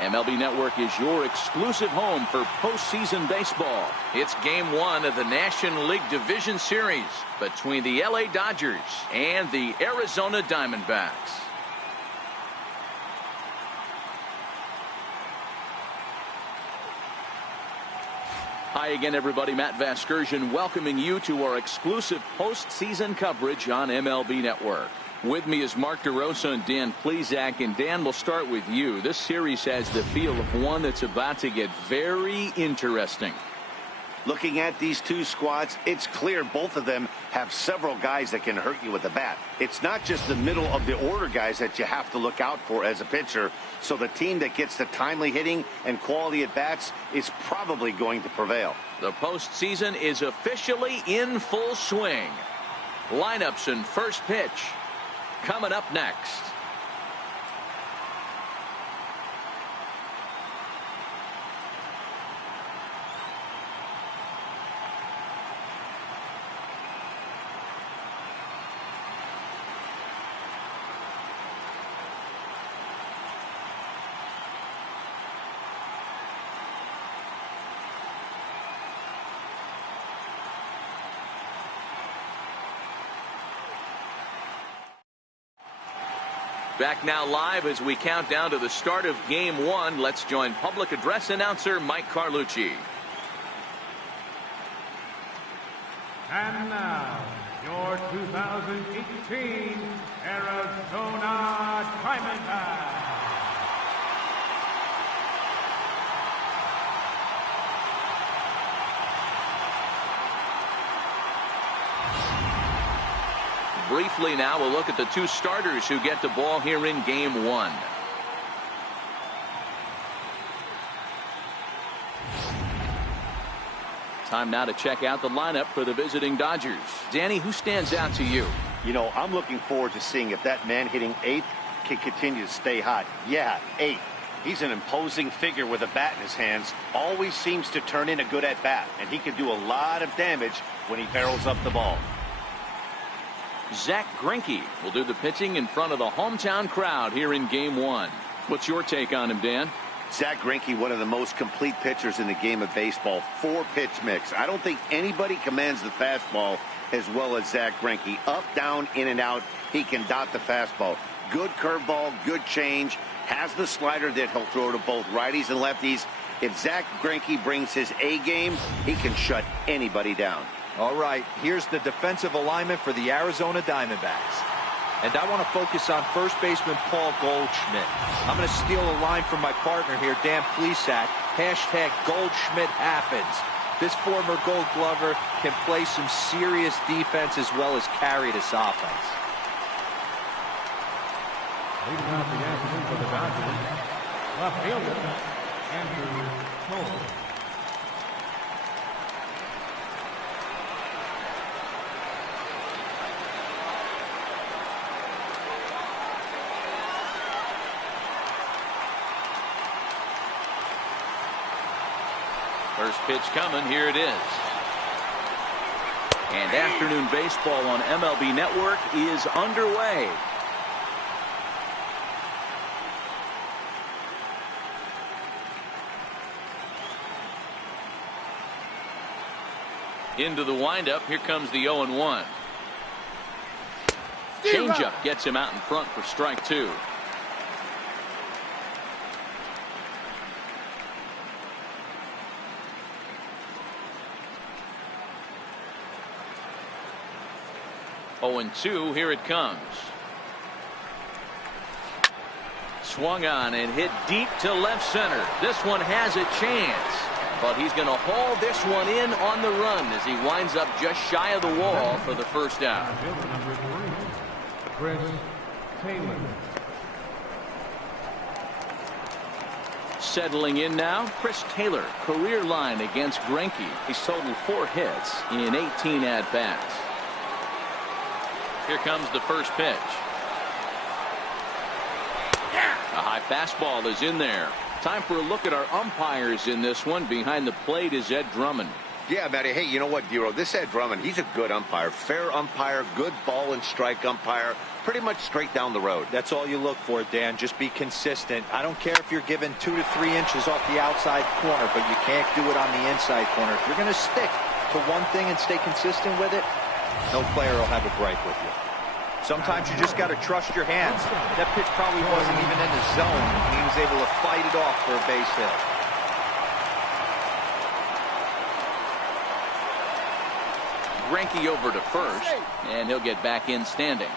MLB Network is your exclusive home for postseason baseball. It's Game 1 of the National League Division Series between the LA Dodgers and the Arizona Diamondbacks. Hi again, everybody. Matt Vasgersian welcoming you to our exclusive postseason coverage on MLB Network. With me is Mark DeRosa and Dan Plesac. And Dan, we'll start with you. This series has the feel of one that's about to get very interesting. Looking at these two squads, it's clear both of them have several guys that can hurt you with the bat. It's not just the middle of the order guys that you have to look out for as a pitcher. So the team that gets the timely hitting and quality at bats is probably going to prevail. The postseason is officially in full swing. Lineups and first pitch coming up next. Back now live as we count down to the start of Game 1. Let's join public address announcer Mike Carlucci. And now, your 2018 Arizona Diamondbacks. Briefly now, we'll look at the two starters who get the ball here in Game 1. Time now to check out the lineup for the visiting Dodgers. Danny, who stands out to you? You know, I'm looking forward to seeing if that man hitting eighth can continue to stay hot. Yeah, eighth. He's an imposing figure with a bat in his hands. Always seems to turn in a good at-bat, and he can do a lot of damage when he barrels up the ball. Zack Greinke will do the pitching in front of the hometown crowd here in Game 1. What's your take on him, Dan? Zack Greinke, one of the most complete pitchers in the game of baseball. 4-pitch mix. I don't think anybody commands the fastball as well as Zack Greinke. Up, down, in and out. He can dot the fastball. Good curveball, good change. Has the slider that he'll throw to both righties and lefties. If Zack Greinke brings his A game, he can shut anybody down. All right, here's the defensive alignment for the Arizona Diamondbacks. And I want to focus on first baseman Paul Goldschmidt. I'm going to steal a line from my partner here, Dan Plesac. Hashtag Goldschmidt happens. This former Gold Glover can play some serious defense as well as carry this offense. Leading off the afternoon for the Dodgers, left fielder Andrew Cole. First pitch coming. Here it is. And afternoon baseball on MLB Network is underway. Into the windup. Here comes the 0-1. Changeup gets him out in front for strike 2. And 2, here it comes. Swung on and hit deep to left center. This one has a chance, but he's going to haul this one in on the run as he winds up just shy of the wall for the first out. Number 3, Chris Taylor. Settling in now, Chris Taylor, career line against Greinke. He's totaled 4 hits in 18 at-bats. Here comes the first pitch. A high fastball is in there. Time for a look at our umpires in this one. Behind the plate is Ed Drummond. Yeah, Matty. Hey, you know what, Dero? This Ed Drummond, he's a good umpire. Fair umpire, good ball and strike umpire. Pretty much straight down the road. That's all you look for, Dan. Just be consistent. I don't care if you're given 2 to 3 inches off the outside corner, but you can't do it on the inside corner. If you're going to stick to one thing and stay consistent with it, no player will have a gripe with you. Sometimes you just got to trust your hands. That pitch probably wasn't even in the zone, and he was able to fight it off for a base hit. Greinke over to first, and he'll get back in standing.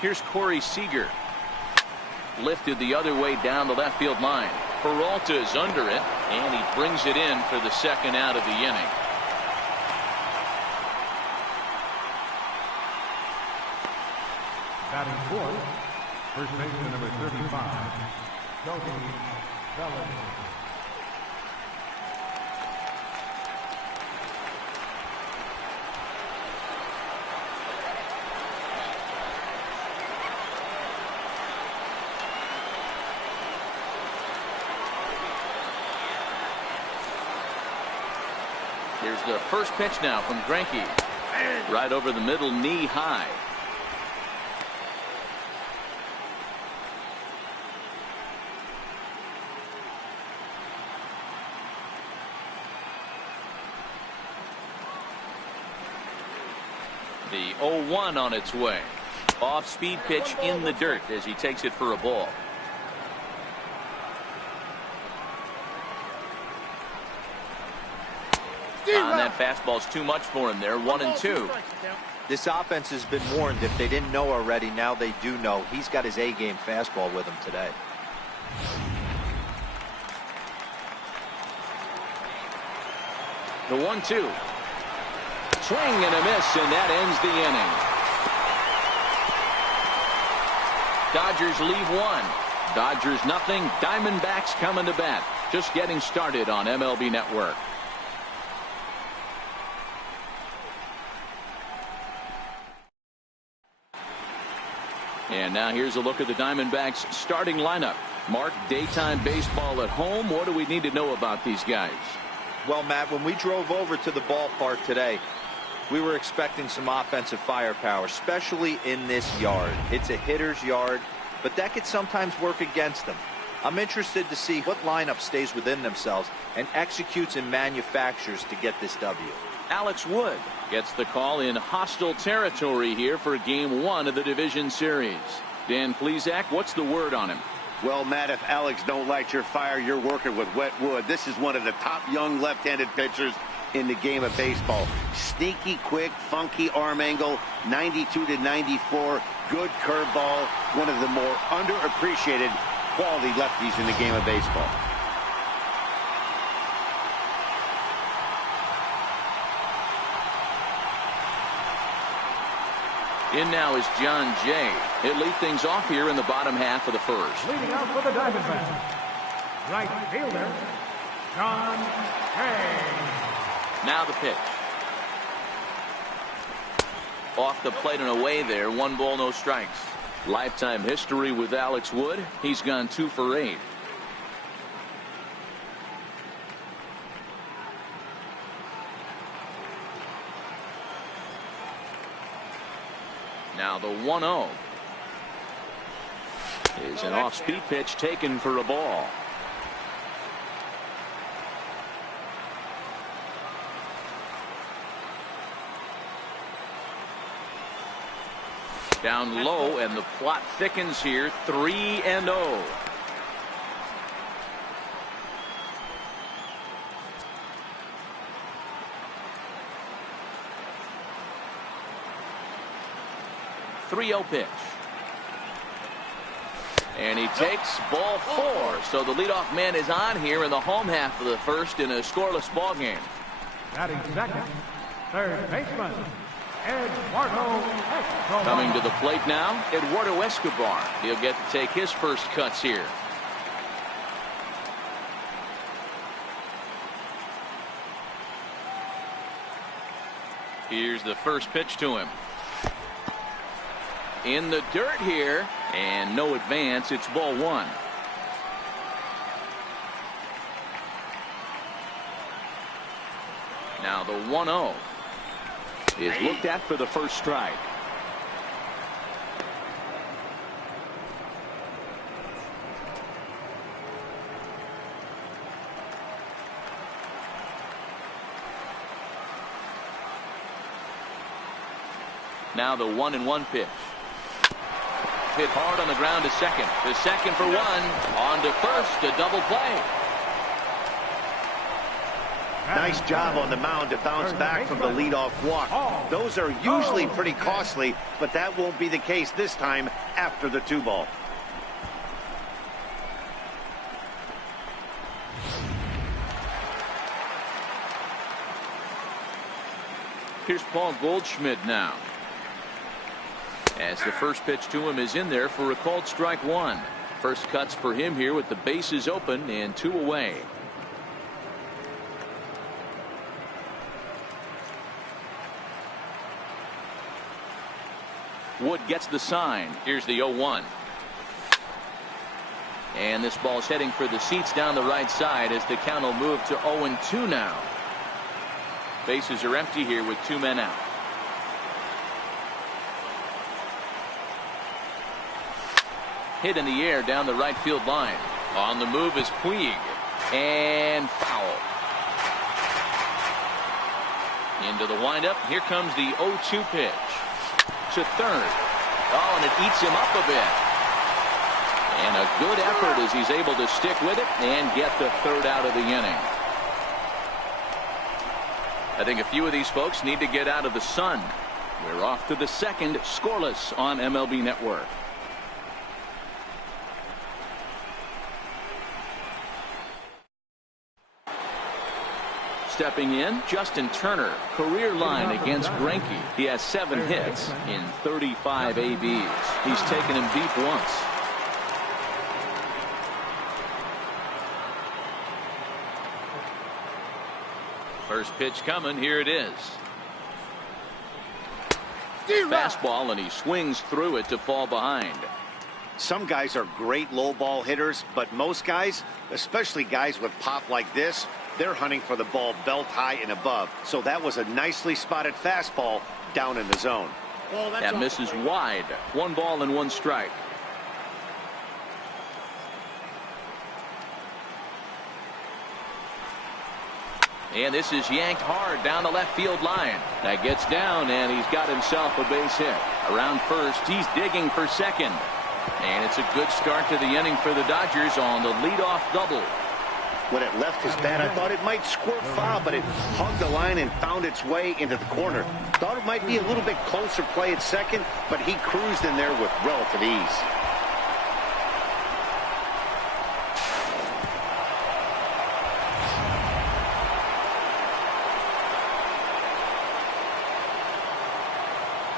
Here's Corey Seager. Lifted the other way down the left field line. Peralta is under it, and he brings it in for the second out of the inning. Batting fourth, first baseman number 35, Cody Bellinger. Here's the first pitch now from Greinke. Right over the middle, knee high. The 0-1 on its way. Off-speed pitch in the dirt as he takes it for a ball. That fastball's too much for him there. 1-2. This offense has been warned. If they didn't know already, now they do know. He's got his A-game fastball with him today. The 1-2. Swing and a miss, and that ends the inning. Dodgers leave one. Dodgers nothing. Diamondbacks coming to bat. Just getting started on MLB Network. And now here's a look at the Diamondbacks starting lineup. Mark, daytime baseball at home. What do we need to know about these guys? Well, Matt, when we drove over to the ballpark today, we were expecting some offensive firepower, especially in this yard. It's a hitter's yard, but that could sometimes work against them. I'm interested to see what lineup stays within themselves and executes and manufactures to get this W. Alex Wood gets the call in hostile territory here for Game 1 of the division series. Dan Plesac, what's the word on him? Well, Matt, if Alex don't light your fire, you're working with wet wood. This is one of the top young left-handed pitchers in the game of baseball. Sneaky, quick, funky arm angle, 92 to 94, good curveball. One of the more underappreciated quality lefties in the game of baseball. In now is John Jay. He'll lead things off here in the bottom half of the first. Leading out for the Diamondbacks, right fielder, John Jay. Now the pitch. Off the plate and away there. 1 ball, no strikes. Lifetime history with Alex Wood. He's gone 2 for 8. Now the 1-0 is an off-speed pitch taken for a ball. Down low, and the plot thickens here. 3-0. Pitch. And he takes ball 4. So the leadoff man is on here in the home half of the first in a scoreless ball game. Batting second, third baseman, Eduardo Escobar. Coming to the plate now, Eduardo Escobar. He'll get to take his first cuts here. Here's the first pitch to him. In the dirt here, and no advance. It's ball 1. Now the 1-0 is looked at for the first strike. Now the 1-1 pitch. Hit hard on the ground to second. To second for one. On to first. A double play. Nice job on the mound to bounce back from the leadoff walk. Those are usually pretty costly, but that won't be the case this time after the 2-ball. Here's Paul Goldschmidt now, as the first pitch to him is in there for a called strike one. First cuts for him here with the bases open and 2 away. Wood gets the sign. Here's the 0-1. And this ball's heading for the seats down the right side as the count will move to 0-2 now. Bases are empty here with 2 men out. Hit in the air down the right field line. On the move is Puig. And foul. Into the windup. Here comes the 0-2 pitch. To third. Oh, and it eats him up a bit. And a good effort as he's able to stick with it and get the third out of the inning. I think a few of these folks need to get out of the sun. We're off to the second, scoreless on MLB Network. Stepping in, Justin Turner, career line against Greinke. He has 7 hits in 35 ABs. He's taken him deep once. First pitch coming. Here it is. Fastball, and he swings through it to fall behind. Some guys are great low ball hitters, but most guys, especially guys with pop like this, they're hunting for the ball belt high and above. So that was a nicely spotted fastball down in the zone. That misses wide. 1 ball and 1 strike. And this is yanked hard down the left field line. That gets down, and he's got himself a base hit. Around first, he's digging for second. And it's a good start to the inning for the Dodgers on the leadoff double. When it left his bat, I thought it might squirt foul, but it hugged the line and found its way into the corner. Thought it might be a little bit closer play at second, but he cruised in there with relative ease.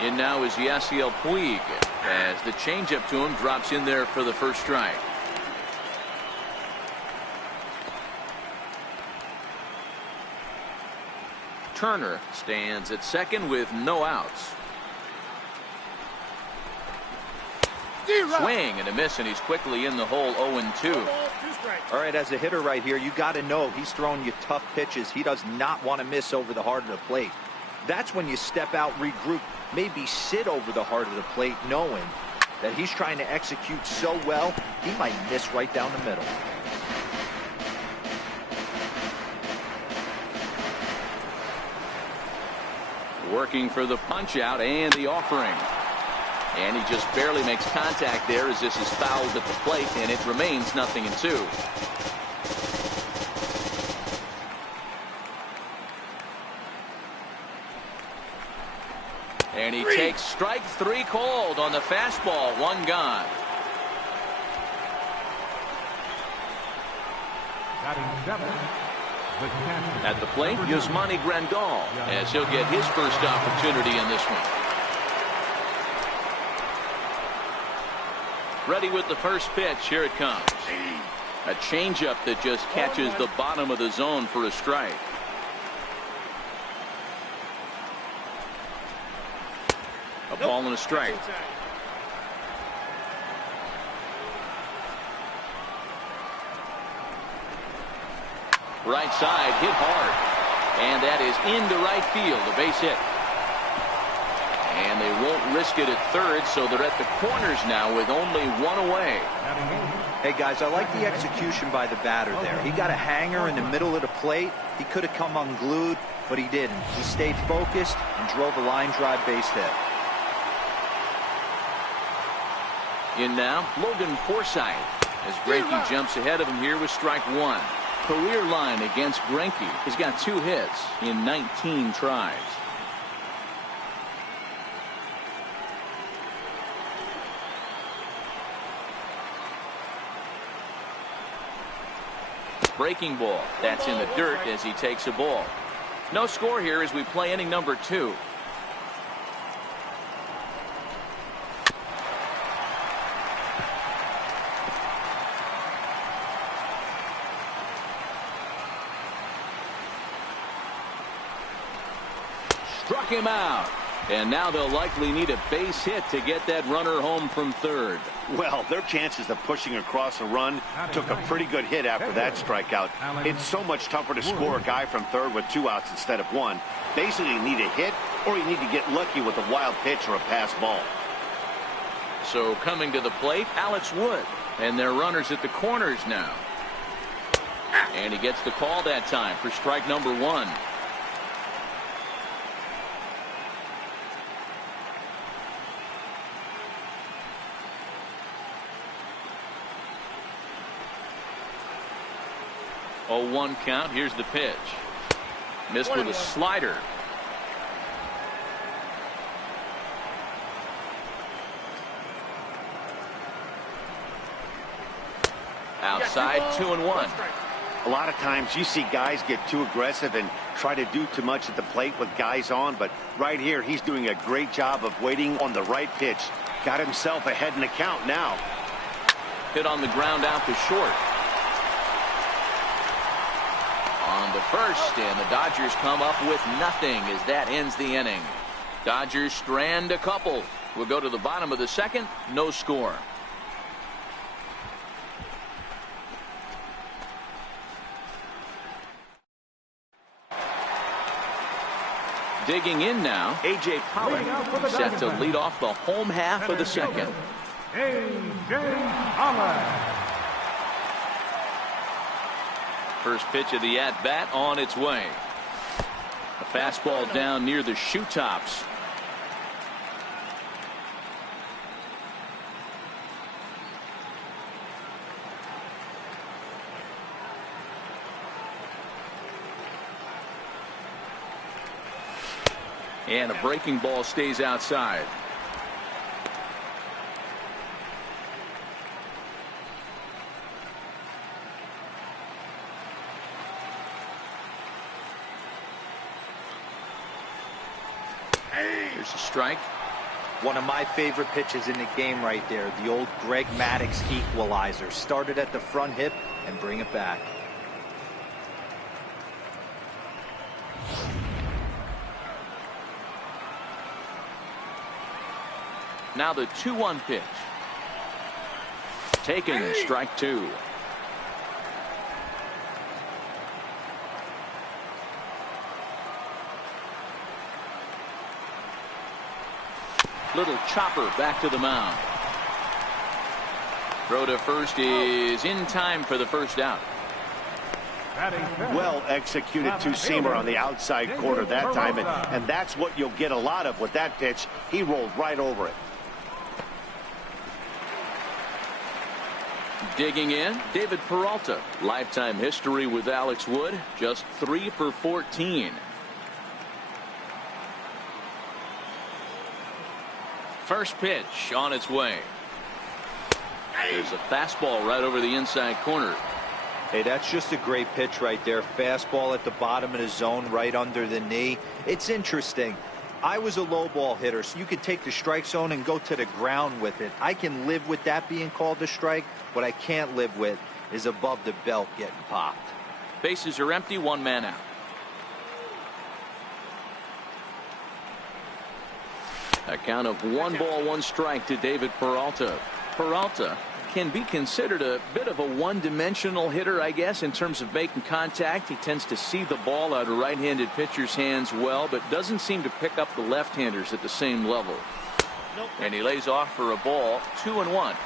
In now is Yasiel Puig, as the changeup to him drops in there for the first strike. Turner stands at second with no outs. Swing and a miss, and he's quickly in the hole. 0-2. All right, as a hitter right here, you got to know he's throwing you tough pitches. He does not want to miss over the heart of the plate. That's when you step out, regroup, maybe sit over the heart of the plate, knowing that he's trying to execute so well, he might miss right down the middle. Working for the punch out and the offering. And he just barely makes contact there as this is fouled at the plate, and it remains 0-2. And he takes strike 3 called on the fastball. 1 gone. At the plate, Yasmani Grandal, as he'll get his first opportunity in this one. Ready with the first pitch. Here it comes. A changeup that just catches the bottom of the zone for a strike. A ball and a strike. Right side, hit hard. And that is into right field, a base hit. And they won't risk it at third, so they're at the corners now with only one away. Hey, guys, I like the execution by the batter there. He got a hanger in the middle of the plate. He could have come unglued, but he didn't. He stayed focused and drove a line drive base hit. In now, Logan Forsythe, as Greinke jumps ahead of him here with strike one. Career line against Greinke. He's got 2 hits in 19 tries. Breaking ball. That's in the dirt as he takes a ball. No score here as we play inning number 2. Struck him out. And now they'll likely need a base hit to get that runner home from third. Well, their chances of pushing across a run took a pretty good hit after that strikeout. It's so much tougher to score a guy from third with 2 outs instead of 1. Basically, you need a hit or you need to get lucky with a wild pitch or a pass ball. So coming to the plate, Alex Wood. And their runners at the corners now. And he gets the call that time for strike number 1. Oh, 1 count. Here's the pitch. Missed with a slider. Outside, 2-1. A lot of times you see guys get too aggressive and try to do too much at the plate with guys on, but right here he's doing a great job of waiting on the right pitch. Got himself ahead in the count now. Hit on the ground out to short. On the first, and the Dodgers come up with nothing as that ends the inning. Dodgers strand a couple. We'll go to the bottom of the second. No score. Digging in now, A.J. Pollock set to lead off the home half of the second. A.J. Pollock. First pitch of the at-bat on its way. A fastball down near the shoe tops. And a breaking ball stays outside. Here's a strike. One of my favorite pitches in the game right there. The old Greg Maddux equalizer. Started at the front hip and bring it back. Now the 2-1 pitch. Taken, strike 2. Little chopper back to the mound. Throw to first is in time for the first out. Well executed two-seamer on the outside corner that time, and that's what you'll get a lot of with that pitch. He rolled right over it. Digging in, David Peralta. Lifetime history with Alex Wood, just 3 for 14. First pitch on its way. There's a fastball right over the inside corner. Hey, that's just a great pitch right there. Fastball at the bottom of the zone, right under the knee. It's interesting. I was a low ball hitter, so you could take the strike zone and go to the ground with it. I can live with that being called a strike. What I can't live with is above the belt getting popped. Bases are empty, 1 man out. A count of 1 ball, 1 strike to David Peralta. Peralta can be considered a bit of a one-dimensional hitter, I guess, in terms of making contact. He tends to see the ball out of right-handed pitcher's hands well, but doesn't seem to pick up the left-handers at the same level. And he lays off for a ball, 2-1.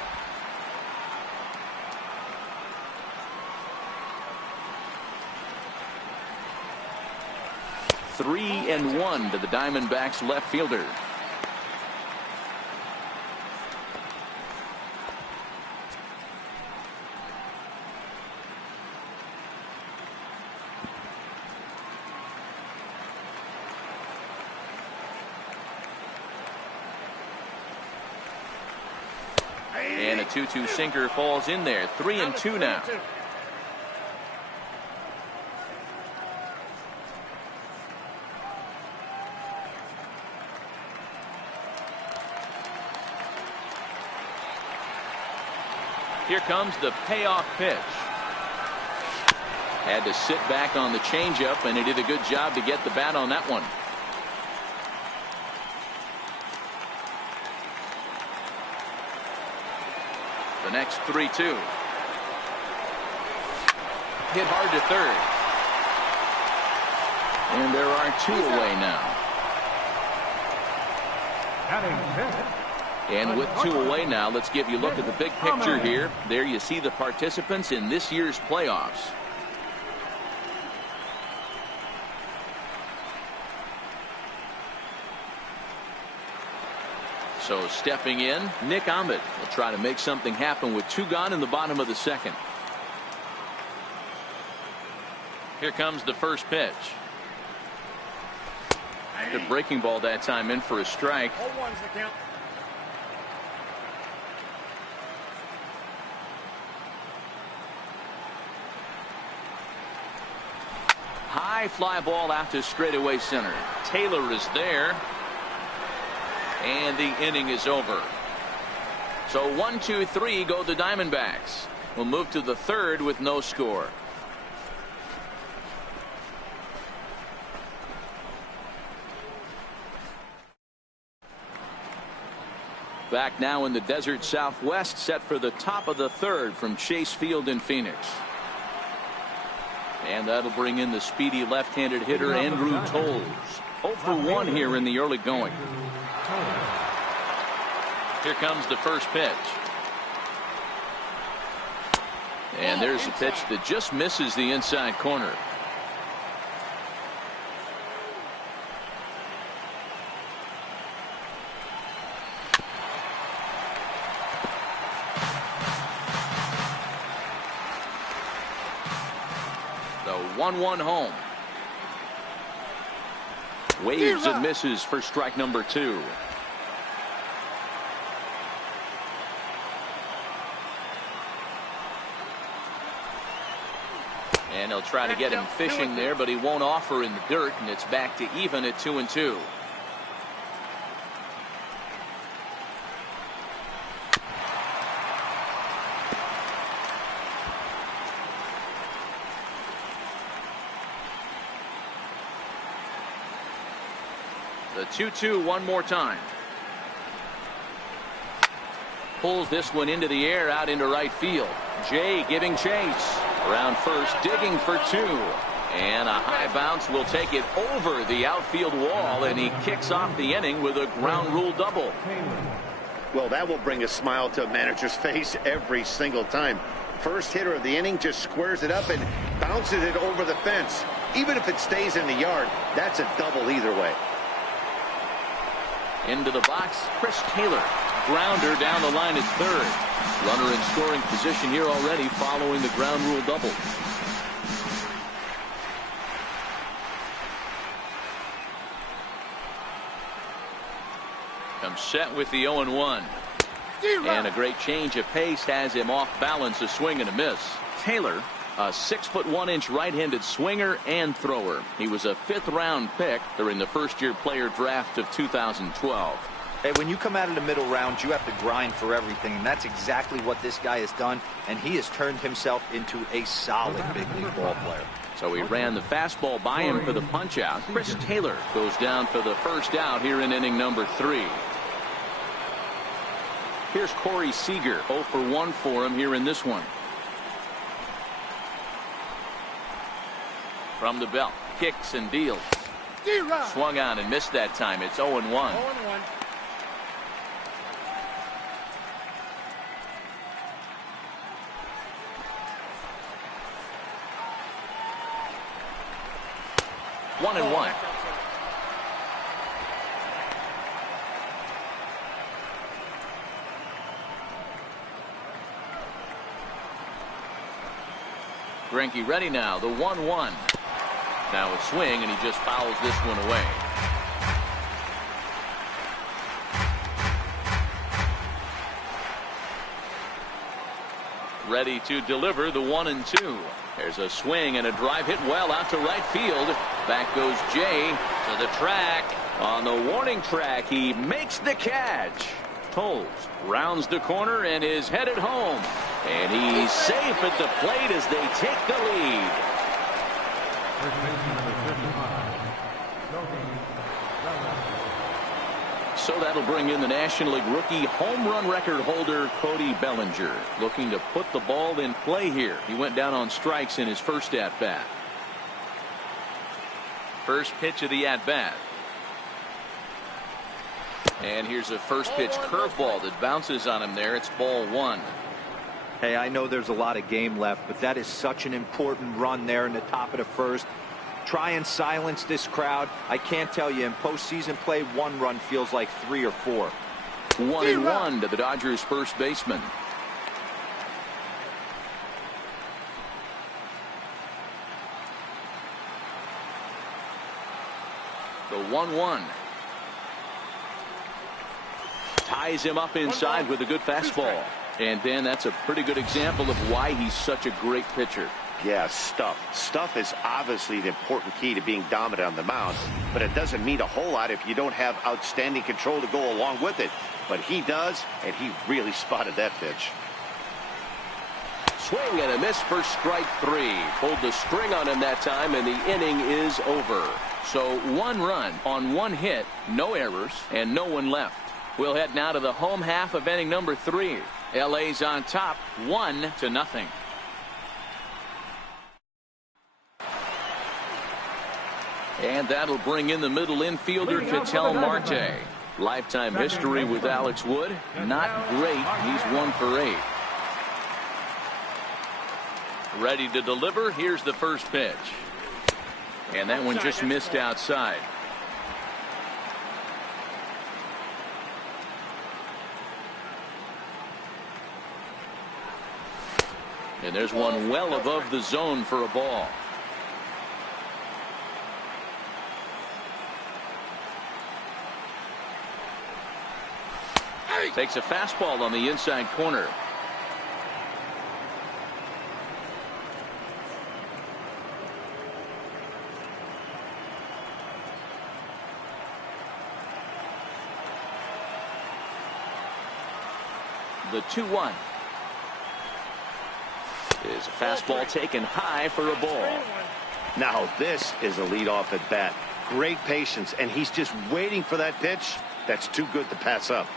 Three and 1 to the Diamondbacks left fielder. And a 2-2 sinker falls in there. 3-2 now. Here comes the payoff pitch. Had to sit back on the changeup, and he did a good job to get the bat on that one. The next 3-2. Hit hard to third. And there are 2 away now. And with 2 away now, let's give you a look at the big picture here. There you see the participants in this year's playoffs. So stepping in, Nick Ahmed will try to make something happen with 2 gone in the bottom of the second. Here comes the first pitch. Good breaking ball that time, in for a strike. High fly ball out to straightaway center. Taylor is there. And the inning is over. So 1, 2, 3 go the Diamondbacks. We'll move to the third with no score. Back now in the desert Southwest, set for the top of the third from Chase Field in Phoenix. And that'll bring in the speedy left-handed hitter Andrew Toles. 0 for 1 here in the early going. Here comes the first pitch. And there's a pitch that just misses the inside corner. The 1-1 home. Waves and misses for strike number 2. And he'll try to get him fishing there, but he won't offer in the dirt, and it's back to even at 2-2. The 2-2 one more time. Pulls this one into the air, out into right field. Jay giving chase. Around first, digging for 2. And a high bounce will take it over the outfield wall, and he kicks off the inning with a ground rule double. Well, that will bring a smile to a manager's face every single time. First hitter of the inning just squares it up and bounces it over the fence. Even if it stays in the yard, that's a double either way. Into the box, Chris Taylor. Grounder down the line at third. Runner in scoring position here already following the ground rule double. Comes set with the 0-1. And a great change of pace has him off balance, a swing and a miss. Taylor, a 6'1" right-handed swinger and thrower. He was a 5th round pick during the first-year player draft of 2012. Hey, when you come out of the middle rounds, you have to grind for everything, and that's exactly what this guy has done, and he has turned himself into a solid big league ball player. So he ran the fastball by him for the punch out. Chris Taylor goes down for the first out here in inning number 3. Here's Corey Seager, 0 for 1 for him here in this one. From the belt, kicks and deals. Swung on and missed that time. It's 0 and 1. 0-1. One and one. Greinke ready now. The 1-1. Now a swing, and he just fouls this one away. Ready to deliver the 1-2. There's a swing and a drive hit well out to right field. Back goes Jay to the track. On the warning track, he makes the catch. Toles rounds the corner and is headed home. And he's safe at the plate as they take the lead. First baseman number 35, Joey Bellinger. So that'll bring in the National League rookie home run record holder Cody Bellinger, looking to put the ball in play here. He went down on strikes in his first at bat. First pitch of the at bat. And here's a first pitch curveball that bounces on him there. It's ball 1. Hey, I know there's a lot of game left, but that is such an important run there in the top of the first. Try and silence this crowd. I can't tell you, in postseason play, 1 run feels like 3 or 4. 1-1 to the Dodgers first baseman. The 1-1. Ties him up inside with a good fastball. And Dan, that's a pretty good example of why he's such a great pitcher. Yeah, stuff. Stuff is obviously the important key to being dominant on the mound, but it doesn't mean a whole lot if you don't have outstanding control to go along with it. But he does, and he really spotted that pitch. Swing and a miss for strike 3. Pulled the string on him that time, and the inning is over. So 1 run on 1 hit, no errors, and no one left. We'll head now to the home half of inning number 3. LA's on top, 1-0. And that'll bring in the middle infielder, Ketel Marte. Lifetime history with Alex Wood. Not great. He's 1 for 8. Ready to deliver. Here's the first pitch. And that one just missed outside. And there's one well above the zone for a ball. Takes a fastball on the inside corner. The 2-1. Is a fastball taken high for a ball. Now this is a leadoff at bat. Great patience, and he's just waiting for that pitch. That's too good to pass up.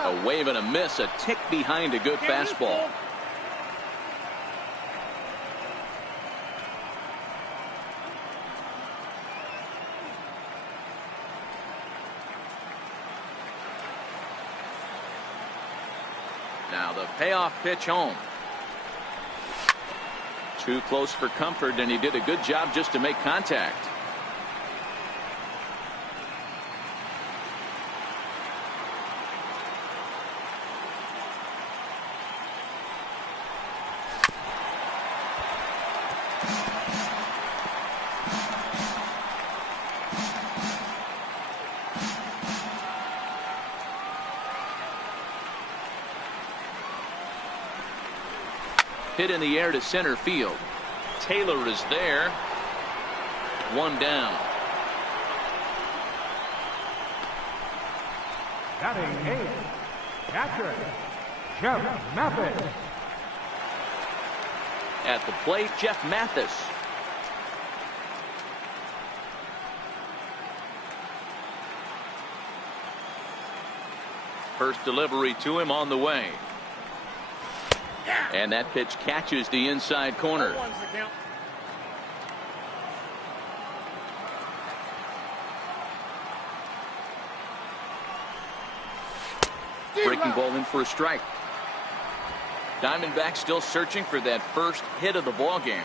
A wave and a miss, a tick behind a good fastball. Now the payoff pitch home. Too close for comfort, and he did a good job just to make contact. Hit in the air to center field. Taylor is there. 1 down. Batting 8, catcher, Jeff Mathis. At the plate, Jeff Mathis. First delivery to him on the way. And that pitch catches the inside corner. Breaking ball in for a strike. Diamondbacks still searching for that first hit of the ball game.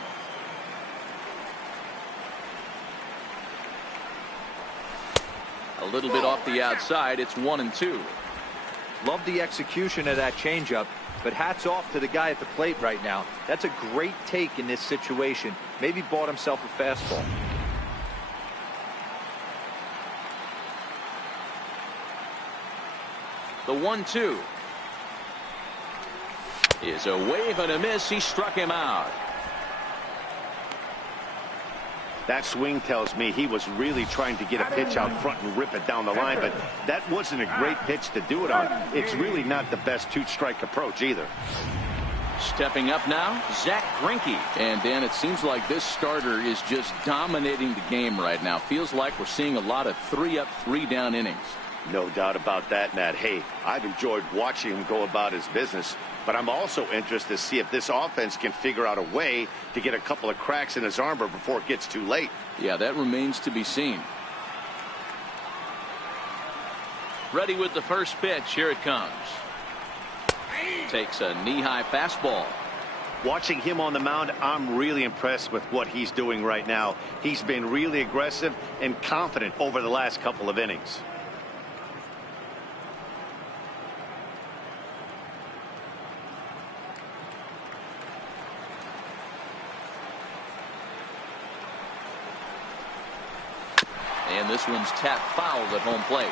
A little bit off the outside. It's 1-2. Love the execution of that changeup, but hats off to the guy at the plate right now. That's a great take in this situation. Maybe bought himself a fastball. The 1-2 is a wave and a miss. He struck him out. That swing tells me he was really trying to get a pitch out front and rip it down the line, but that wasn't a great pitch to do it on. It's really not the best two-strike approach either. Stepping up now, Zack Greinke. And Dan, it seems like this starter is just dominating the game right now. Feels like we're seeing a lot of 3-up, 3-down innings. No doubt about that, Matt. Hey, I've enjoyed watching him go about his business, but I'm also interested to see if this offense can figure out a way to get a couple of cracks in his armor before it gets too late. Yeah, that remains to be seen. Ready with the first pitch. Here it comes. Takes a knee-high fastball. Watching him on the mound, I'm really impressed with what he's doing right now. He's been really aggressive and confident over the last couple of innings. And this one's tapped foul at home plate.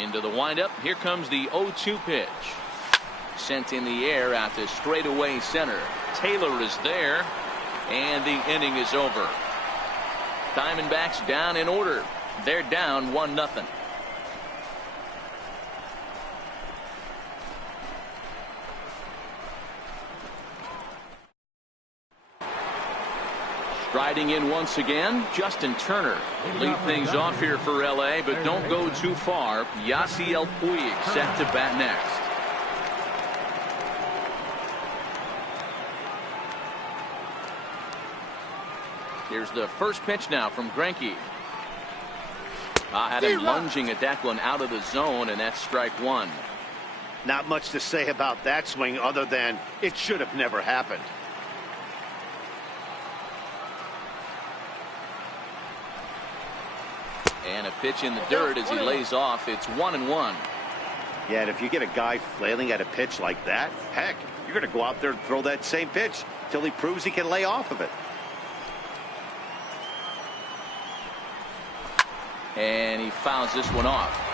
Into the windup. Here comes the 0-2 pitch. Sent in the air out to straightaway center. Taylor is there. And the inning is over. Diamondbacks down in order. They're down 1-0. Striding in once again, Justin Turner. Lead things off here for LA, but don't go too far. Yasiel Puig set to bat next. Here's the first pitch now from Greinke. Had him lunging at that one out of the zone, and that's strike one. Not much to say about that swing other than it should have never happened. And a pitch in the dirt as he lays off. It's 1-1. Yeah, and if you get a guy flailing at a pitch like that, heck, you're going to go out there and throw that same pitch till he proves he can lay off of it. And he fouls this one off.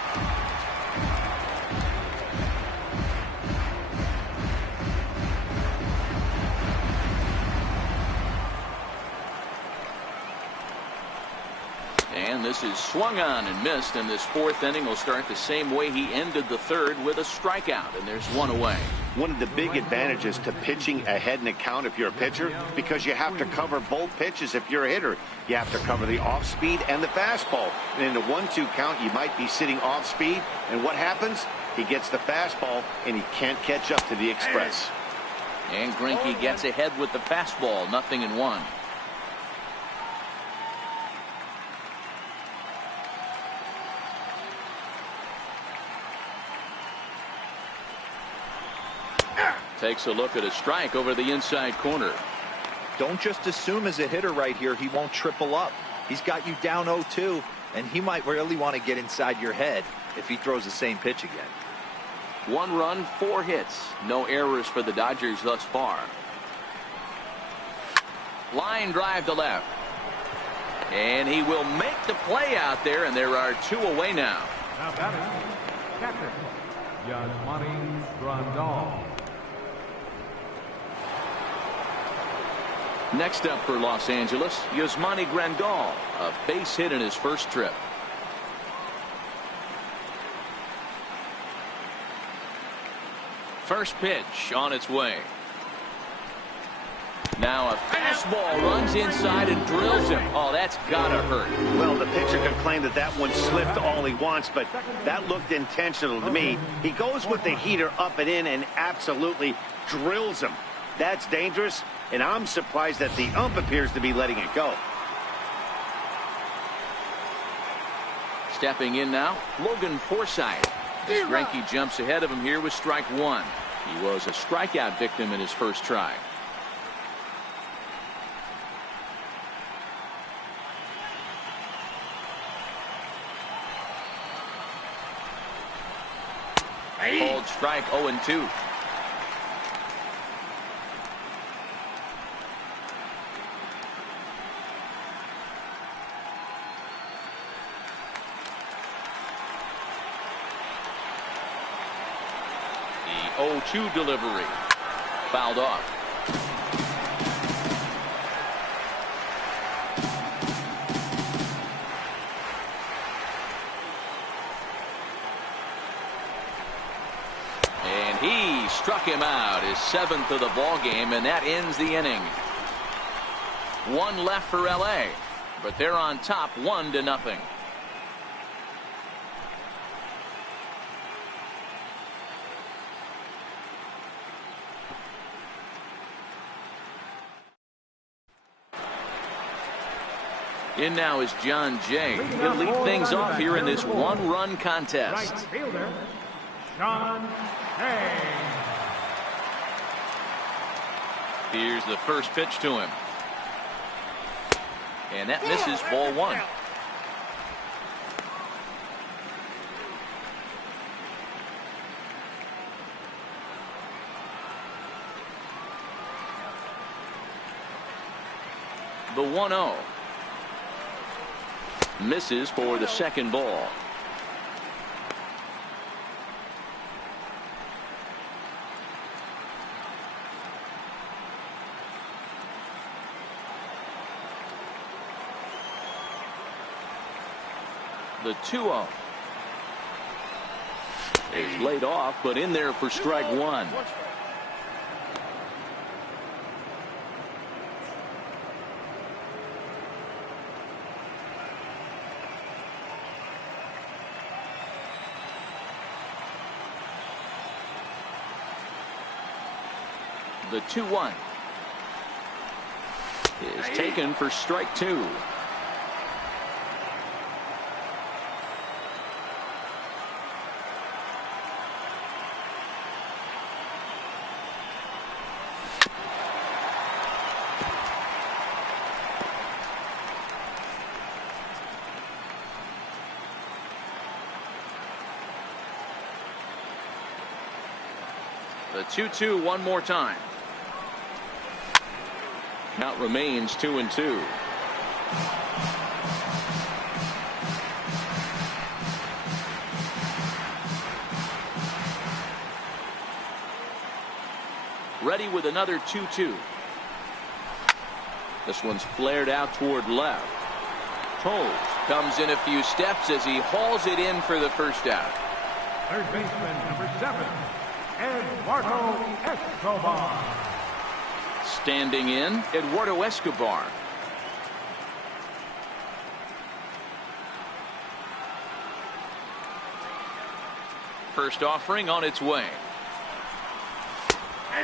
And this is swung on and missed, and this fourth inning will start the same way he ended the third, with a strikeout, and there's one away. One of the big advantages to pitching ahead in the count if you're a pitcher, because you have to cover both pitches if you're a hitter. You have to cover the off speed and the fastball. And in the 1-2 count, you might be sitting off speed, and what happens? He gets the fastball, and he can't catch up to the express. And Greinke gets ahead with the fastball, 0-1. Takes a look at a strike over the inside corner. Don't just assume as a hitter right here he won't triple up. He's got you down 0-2, and he might really want to get inside your head if he throws the same pitch again. 1 run, 4 hits. No errors for the Dodgers thus far. Line drive to left. And he will make the play out there, and there are 2 away now. Now batting, catcher, Yasmani Grandal. Next up for Los Angeles, Yasmani Grandal, a base hit in his first trip. First pitch on its way. Now a fastball runs inside and drills him. Oh, that's gotta hurt. Well, the pitcher can claim that that one slipped all he wants, but that looked intentional to me. He goes with the heater up and in and absolutely drills him. That's dangerous, and I'm surprised that the ump appears to be letting it go. Stepping in now, Logan Forsythe. Greinke jumps ahead of him here with strike one. He was a strikeout victim in his first try. Called strike 0-2. The 0-2 delivery. Fouled off. He struck him out, his 7th of the ball game, and that ends the inning. One left for LA, but they're on top 1-0. In now is John Jay. He'll lead things off here in this one-run contest. Right fielder, John Jay. Here's the first pitch to him. And that misses, ball one. The 1-0. Misses for the second ball. The 2-0 is laid off, but in there for strike one. The 2-1 is taken for strike two. The 2-2 one more time. Count remains 2-2. Ready with another 2-2. This one's flared out toward left. Toles comes in a few steps as he hauls it in for the first out. Third baseman, number 7, Eduardo Escobar. Standing in, Eduardo Escobar. First offering on its way.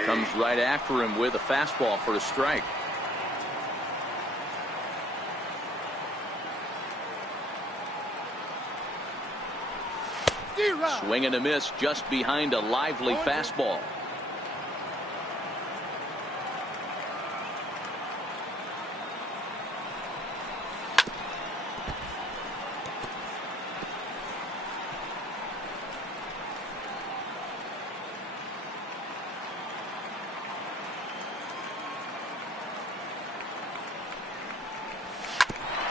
Comes right after him with a fastball for a strike. Swing and a miss just behind a lively fastball.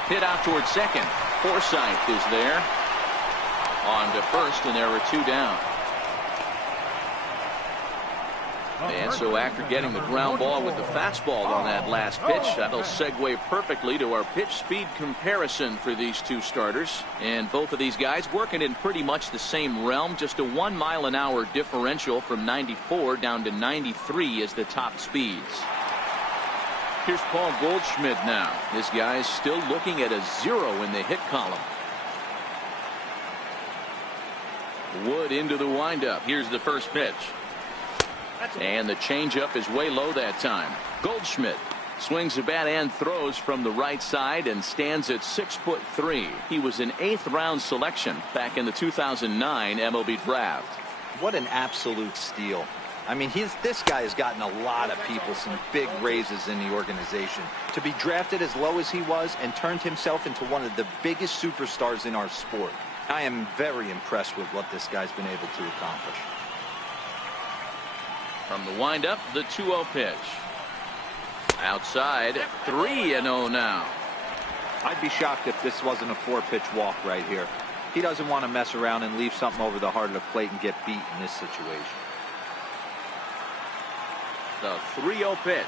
Hit out towards second. Forsythe is there. On to first, and there are two down. And so after getting the ground ball with the fastball on that last pitch, that'll segue perfectly to our pitch speed comparison for these two starters. And both of these guys working in pretty much the same realm. Just a 1 mile an hour differential from 94 down to 93 is the top speeds. Here's Paul Goldschmidt now. This guy's still looking at a 0 in the hit column. Wood into the windup. Here's the first pitch. And the changeup is way low that time. Goldschmidt swings the bat and throws from the right side and stands at 6'3". He was an 8th round selection back in the 2009 MLB draft. What an absolute steal. I mean, this guy has gotten a lot of people some big raises in the organization. To be drafted as low as he was and turned himself into one of the biggest superstars in our sport. I am very impressed with what this guy's been able to accomplish. From the windup, the 2-0 pitch. Outside, 3-0 now. I'd be shocked if this wasn't a 4-pitch walk right here. He doesn't want to mess around and leave something over the heart of the plate and get beat in this situation. The 3-0 pitch.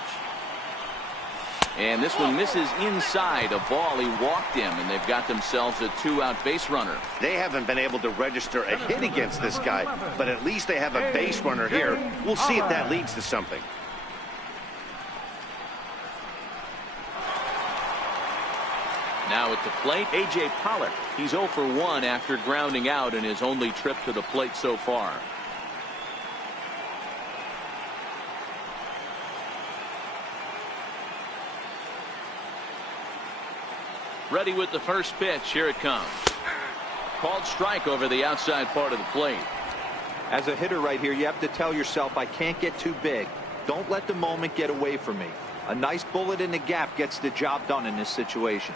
And this one misses inside. A ball. He walked him, and they've got themselves a 2-out base runner. They haven't been able to register a hit against this guy, but at least they have a base runner here. We'll see if that leads to something. Now at the plate, A.J. Pollock. He's 0 for 1 after grounding out in his only trip to the plate so far. Ready with the first pitch. Here it comes. Called strike over the outside part of the plate. As a hitter right here, you have to tell yourself, I can't get too big. Don't let the moment get away from me. A nice bullet in the gap gets the job done in this situation.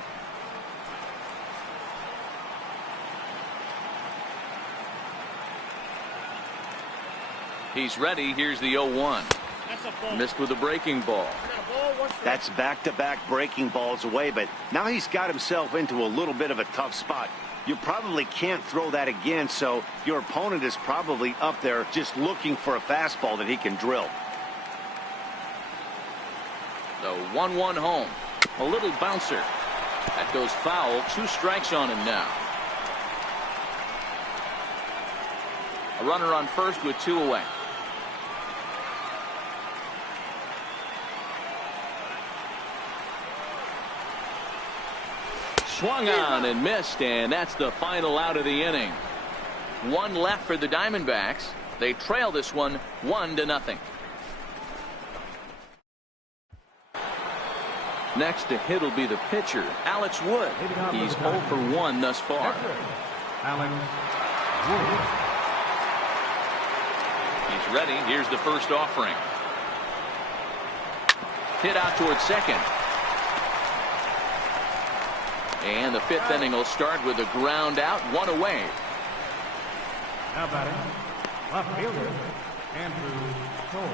He's ready. Here's the 0-1. Missed with a breaking ball. That's back-to-back breaking balls away, but now he's got himself into a little bit of a tough spot. You probably can't throw that again, so your opponent is probably up there just looking for a fastball that he can drill. The 1-1 home. A little bouncer. That goes foul. 2 strikes on him now. A runner on first with 2 away. Swung on and missed, and that's the final out of the inning. 1 left for the Diamondbacks. They trail this one 1-0. Next to hit will be the pitcher, Alex Wood. He's 0 for 1 thus far. Alex Wood. He's ready. Here's the first offering. Hit out towards second. And the 5th inning will start with a ground out, 1 away. Now batting, left fielder, Andrew Toll.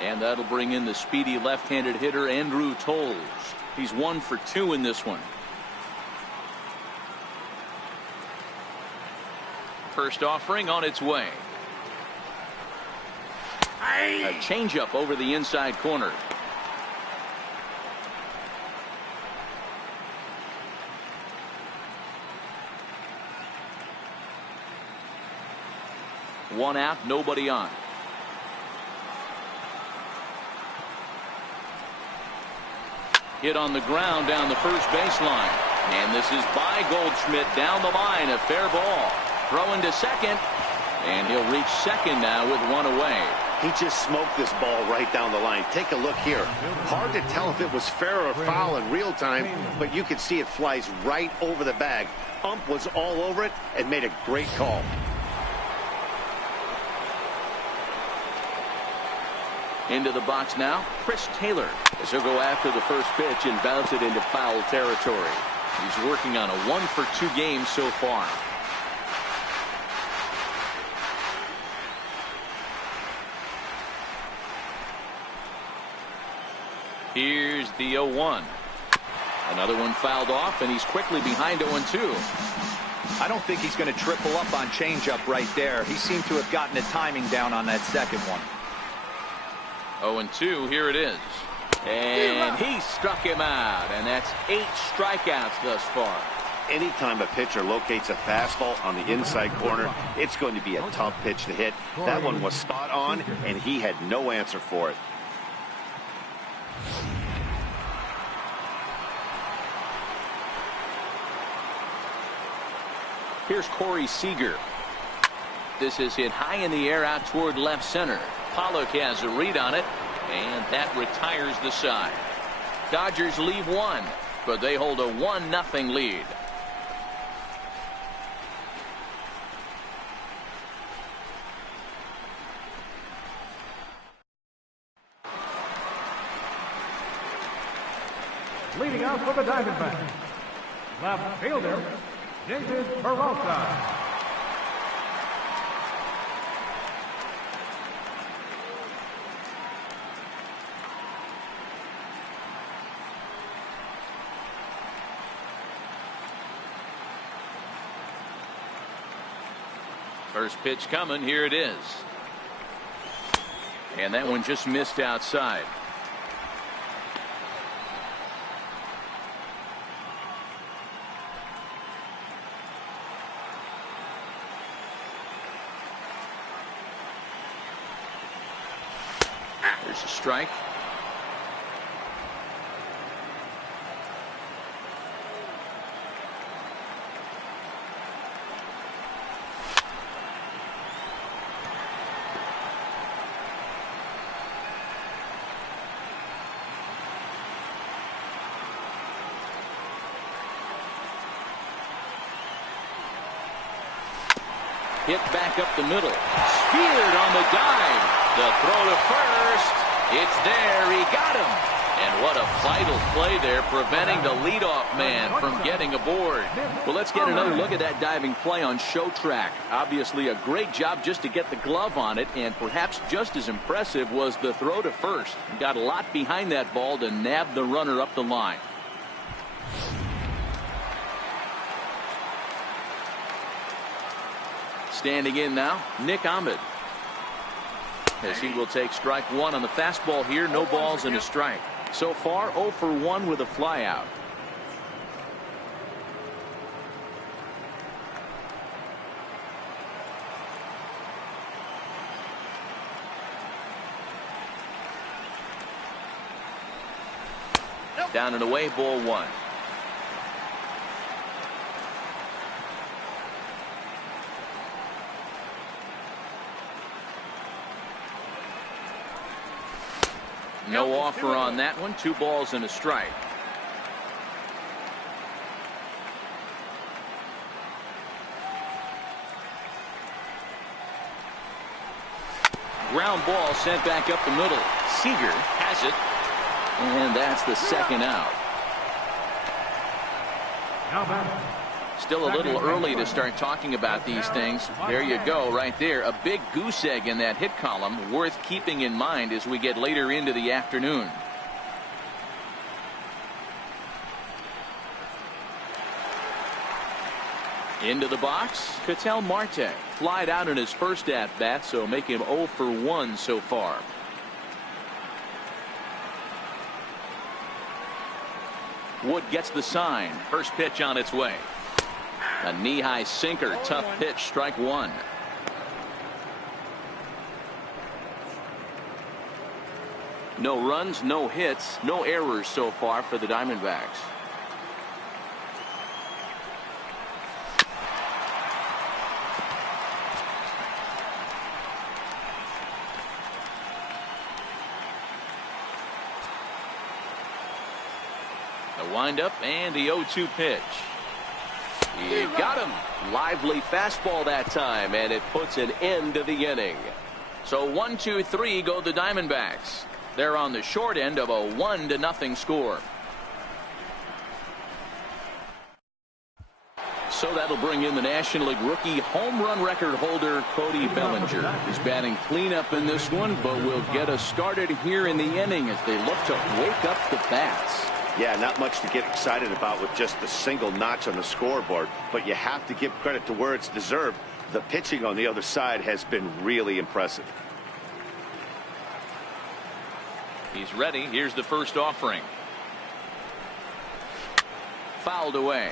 And that'll bring in the speedy left-handed hitter, Andrew Toll. He's 1 for 2 in this one. First offering on its way. A changeup over the inside corner. One out, nobody on. Hit on the ground down the first baseline. And this is by Goldschmidt down the line. A fair ball. Throwing to second. And he'll reach second now with 1 away. He just smoked this ball right down the line. Take a look here. Hard to tell if it was fair or foul in real time, but you could see it flies right over the bag. Ump was all over it and made a great call. Into the box now, Chris Taylor, as he'll go after the first pitch and bounce it into foul territory. He's working on a 1 for 2 game so far. Here's the 0-1. Another one fouled off, and he's quickly behind 0-2. I don't think he's going to triple up on changeup right there. He seemed to have gotten the timing down on that second one. 0-2, here it is. And he struck him out, and that's 8 strikeouts thus far. anytime a pitcher locates a fastball on the inside corner, it's going to be a tough pitch to hit. That one was spot on, and he had no answer for it. Here's Corey Seager. This is hit high in the air out toward left center. Pollock has a read on it, and that retires the side. Dodgers leave one, but they hold a 1-0 lead. Leading out for the Diamondbacks, left fielder, Jason Peralta. First pitch coming. Here it is. And that one just missed outside. There's a strike. Hit back up the middle. Speared on the dive. The throw to first. It's there. He got him. And what a vital play there, preventing the leadoff man from getting aboard. Well, let's get another look at that diving play on show track. Obviously a great job just to get the glove on it, and perhaps just as impressive was the throw to first. He got a lot behind that ball to nab the runner up the line. Standing in now, Nick Ahmed, as he will take strike one on the fastball here. No balls and a strike. So far 0 for 1 with a flyout. Down and away, ball one. No offer on that one. 2 balls and a strike. Ground ball sent back up the middle. Seager has it, and that's the second out. Still a little early to start talking about these things. There you go, right there. A big goose egg in that hit column, worth keeping in mind as we get later into the afternoon. Into the box, Ketel Marte. Flied out in his first at-bat, so make him 0 for 1 so far. Wood gets the sign. First pitch on its way. A knee-high sinker. Tough pitch. Strike one. No runs, no hits, no errors so far for the Diamondbacks. The windup and the 0-2 pitch. You got him. Lively fastball that time, and it puts an end to the inning. So 1-2-3 go the Diamondbacks. They're on the short end of a 1-0 score. So that'll bring in the National League rookie home run record holder Cody Bellinger. He's batting cleanup in this one, but will get us started here in the inning as they look to wake up the bats. Yeah, not much to get excited about with just a single notch on the scoreboard, but you have to give credit to where it's deserved. The pitching on the other side has been really impressive. He's ready. Here's the first offering. Fouled away.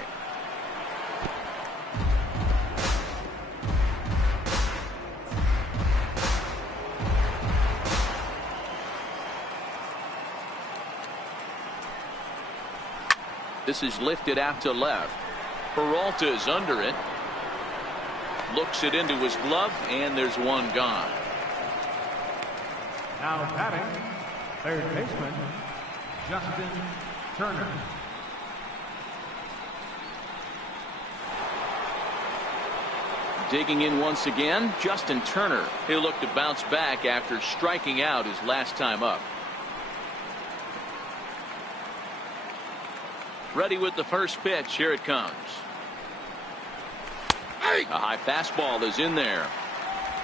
This is lifted out to left. Peralta is under it. Looks it into his glove, and there's one gone. Now batting, third baseman, Justin Turner. Digging in once again, Justin Turner. He'll look to bounce back after striking out his last time up. Ready with the first pitch. Here it comes. A high fastball is in there.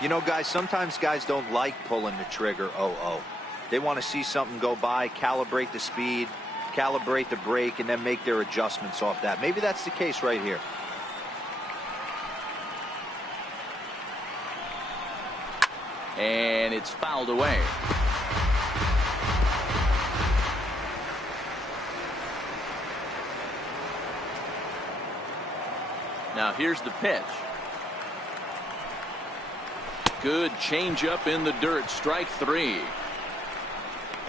You know, guys, sometimes guys don't like pulling the trigger 0-0. They want to see something go by, calibrate the speed, calibrate the brake, and then make their adjustments off that. Maybe that's the case right here. And it's fouled away. Now here's the pitch. Good changeup in the dirt. Strike three.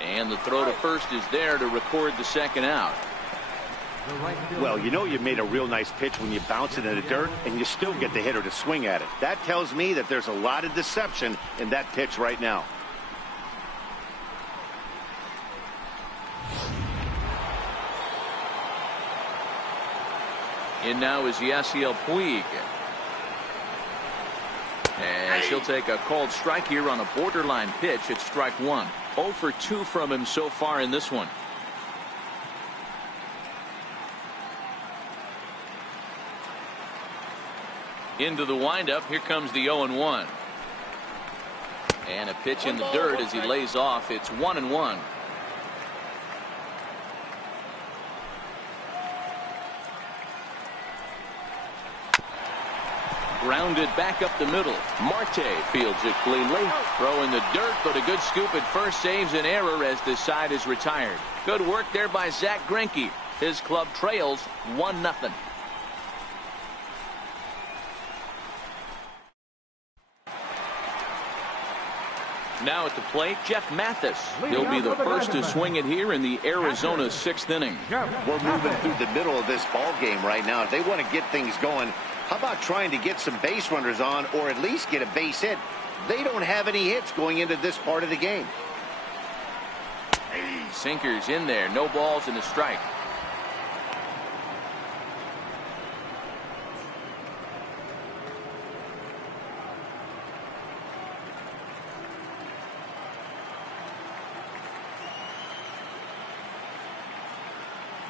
And the throw to first is there to record the second out. Well, you know you made a real nice pitch when you bounce it in the dirt and you still get the hitter to swing at it. That tells me that there's a lot of deception in that pitch right now. In now is Yasiel Puig. And she'll take a called strike here on a borderline pitch. It's strike one. 0 for 2 from him so far in this one. Into the windup. Here comes the 0-1. And a pitch in the dirt as he lays off. It's 1-1. Grounded back up the middle. Marte fields it cleanly. Throw in the dirt, but a good scoop at first saves an error as the side is retired. Good work there by Zach Greinke. His club trails 1-0. Now at the plate, Jeff Mathis. He'll be the first to swing it here in the Arizona 6th inning. We're moving through the middle of this ball game right now. If they want to get things going, how about trying to get some base runners on or at least get a base hit? They don't have any hits going into this part of the game. Sinkers in there. No balls and a strike.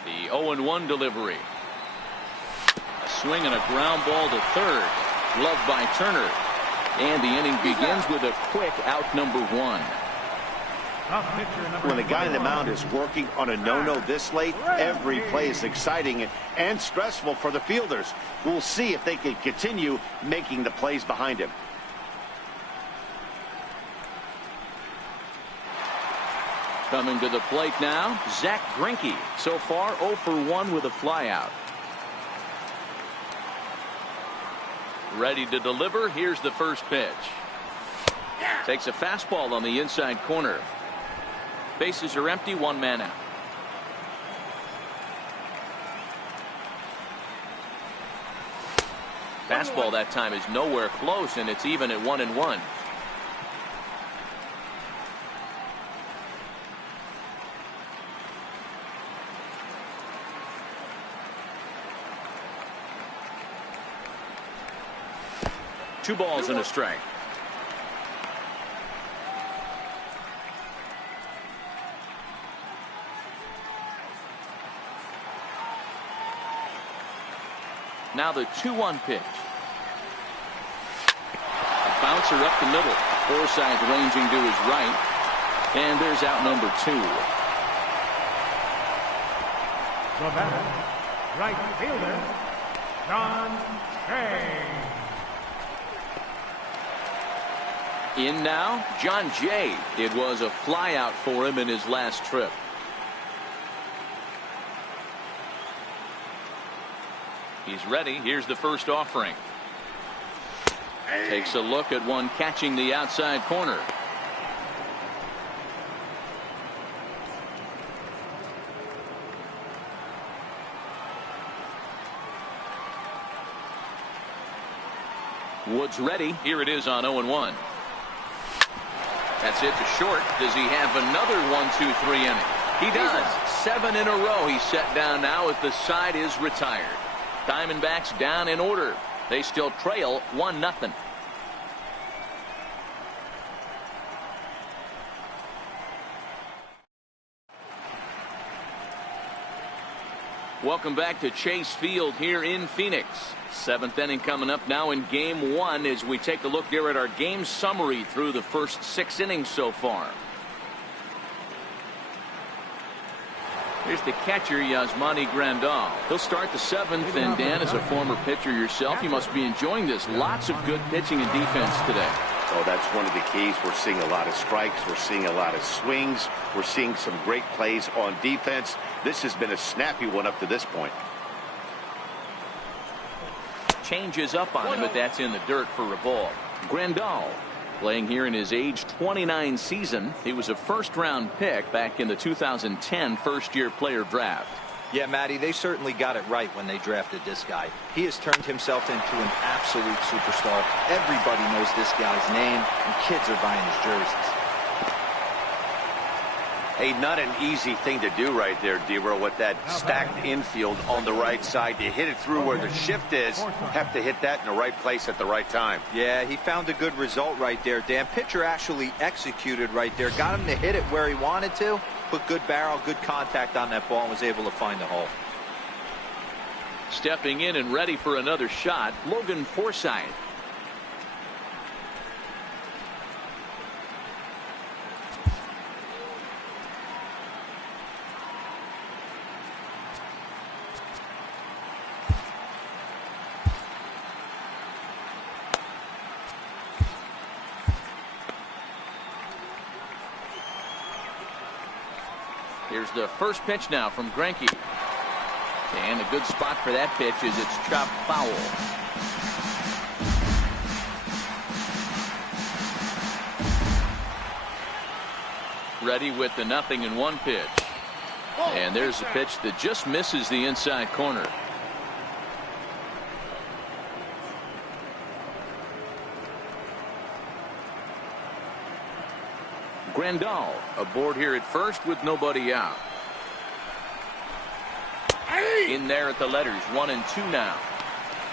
The 0-1 delivery. A swing and a ground ball to third. Gloved by Turner. And the inning begins with a quick out number 1. When the guy in the mound is working on a no-no this late, every play is exciting and stressful for the fielders. We'll see if they can continue making the plays behind him. Coming to the plate now, Zach Greinke. So far 0 for 1 with a flyout. Ready to deliver. Here's the first pitch. Takes a fastball on the inside corner. Bases are empty. 1 man out. Fastball that time is nowhere close, and it's even at 1-1. Two balls and a strike. Now the 2-1 pitch. A bouncer up the middle. Forsythe ranging to his right. And there's out number 2. The batter, right fielder, John Jay. In now, John Jay. It was a flyout for him in his last trip. He's ready. Here's the first offering. Takes a look at one catching the outside corner. Wood's ready. Here it is on 0-1. That's it to short. Does he have another 1-2-3 inning? He does. 7 in a row he's set down now as the side is retired. Diamondbacks down in order. They still trail 1-0. Welcome back to Chase Field here in Phoenix. 7th inning coming up now in game 1 as we take a look here at our game summary through the first 6 innings so far. Here's the catcher, Yasmani Grandal. He'll start the 7th, and Dan, as a former pitcher yourself, you must be enjoying this. Lots of good pitching and defense today. Oh, that's one of the keys. We're seeing a lot of strikes. We're seeing a lot of swings. We're seeing some great plays on defense. This has been a snappy one up to this point. Changes up on him, but that's in the dirt for a ball. Grandal playing here in his age 29 season. He was a first-round pick back in the 2010 first-year player draft. Yeah, Matty, they certainly got it right when they drafted this guy. He has turned himself into an absolute superstar. Everybody knows this guy's name, and kids are buying his jerseys. Hey, not an easy thing to do right there, D-Row, with that stacked infield on the right side. To hit it through where the shift is, have to hit that in the right place at the right time. Yeah, he found a good result right there, Dan. Pitcher actually executed right there. Got him to hit it where he wanted to. Put good barrel, good contact on that ball, and was able to find the hole. Stepping in and ready for another shot, Logan Forsythe. Here's the first pitch now from Greinke. And a good spot for that pitch is it's chopped foul. Ready with the 0-1 pitch. And there's a pitch that just misses the inside corner. Grandal aboard here at first with nobody out. In there at the letters, 1 and 2 now.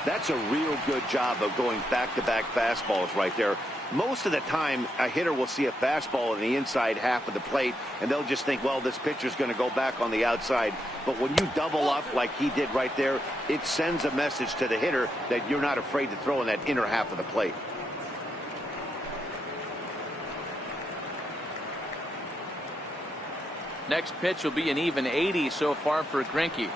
That's a real good job of going back-to-back fastballs right there. Most of the time, a hitter will see a fastball in the inside half of the plate, and they'll just think, well, this pitcher's going to go back on the outside. But when you double up like he did right there, it sends a message to the hitter that you're not afraid to throw in that inner half of the plate. Next pitch will be an even 80 so far for Greinke.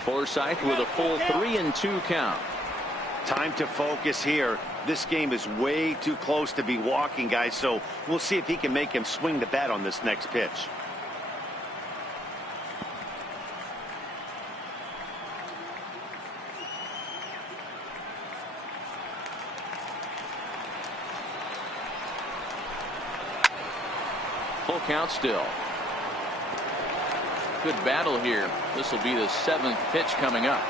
Forsythe with a full 3-2 count. Time to focus here. This game is way too close to be walking, guys, so we'll see if he can make him swing the bat on this next pitch. Full count still. Good battle here. This will be the 7th pitch coming up.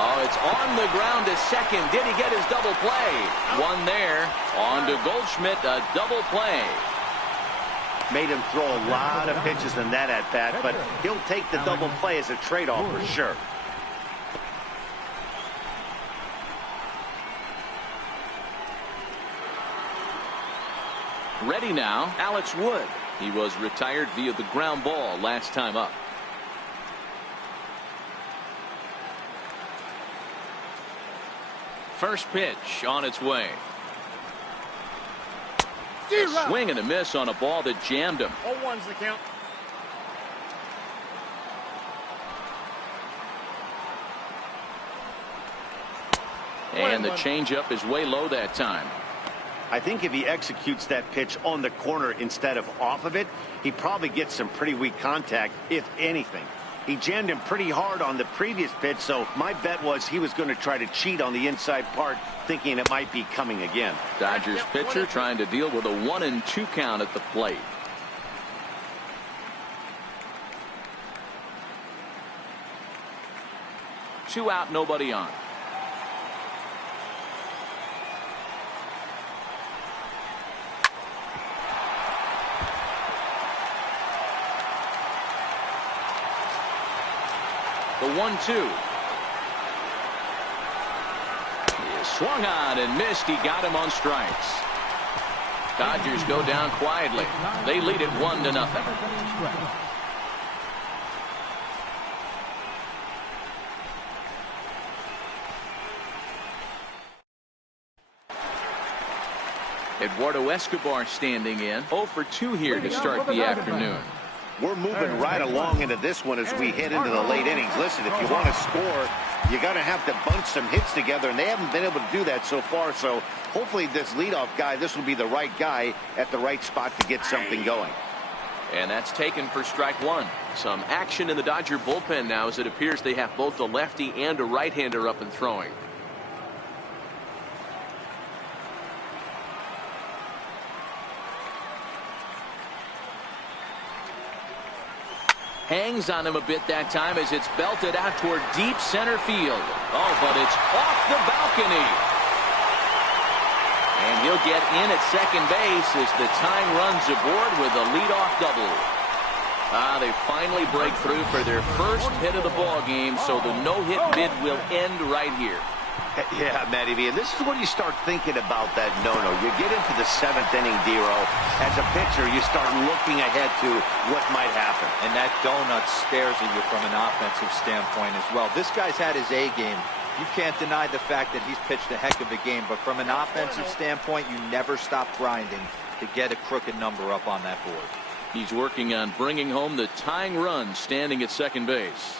Oh, it's on the ground to second. Did he get his double play? One there. On to Goldschmidt, a double play. Made him throw a lot of pitches in that at bat, but he'll take the double play as a trade-off for sure. Ready now, Alex Wood. He was retired via the ground ball last time up. First pitch on its way. A swing and a miss on a ball that jammed him. 0-1's the count. And the changeup is way low that time. I think if he executes that pitch on the corner instead of off of it, he probably gets some pretty weak contact, if anything. He jammed him pretty hard on the previous pitch, so my bet was he was going to try to cheat on the inside part, thinking it might be coming again. Dodgers pitcher trying to deal with a 1-2 count at the plate. 2 out, nobody on. The 1-2. He swung on and missed. He got him on strikes. Dodgers go down quietly. They lead it 1-0. Eduardo Escobar standing in. 0 for 2 here to start the afternoon. We're moving right along into this one as we head into the late innings. Listen, if you want to score, you're going to have to bunch some hits together, and they haven't been able to do that so far. So hopefully this leadoff guy, this will be the right guy at the right spot to get something going. And that's taken for strike 1. Some action in the Dodger bullpen now, as it appears they have both a lefty and a right-hander up and throwing. Hangs on him a bit that time as it's belted out toward deep center field. Oh, but it's off the balcony. And he'll get in at second base as the tying runs aboard with a leadoff double. They finally break through for their first hit of the ball game, so the no-hit bid will end right here. Yeah, Matty V, and this is when you start thinking about that no-no. You get into the 7th inning, Dero. As a pitcher, you start looking ahead to what might happen. And that donut stares at you from an offensive standpoint as well. This guy's had his A game. You can't deny the fact that he's pitched a heck of a game, but from an offensive standpoint, you never stop grinding to get a crooked number up on that board. He's working on bringing home the tying run standing at second base.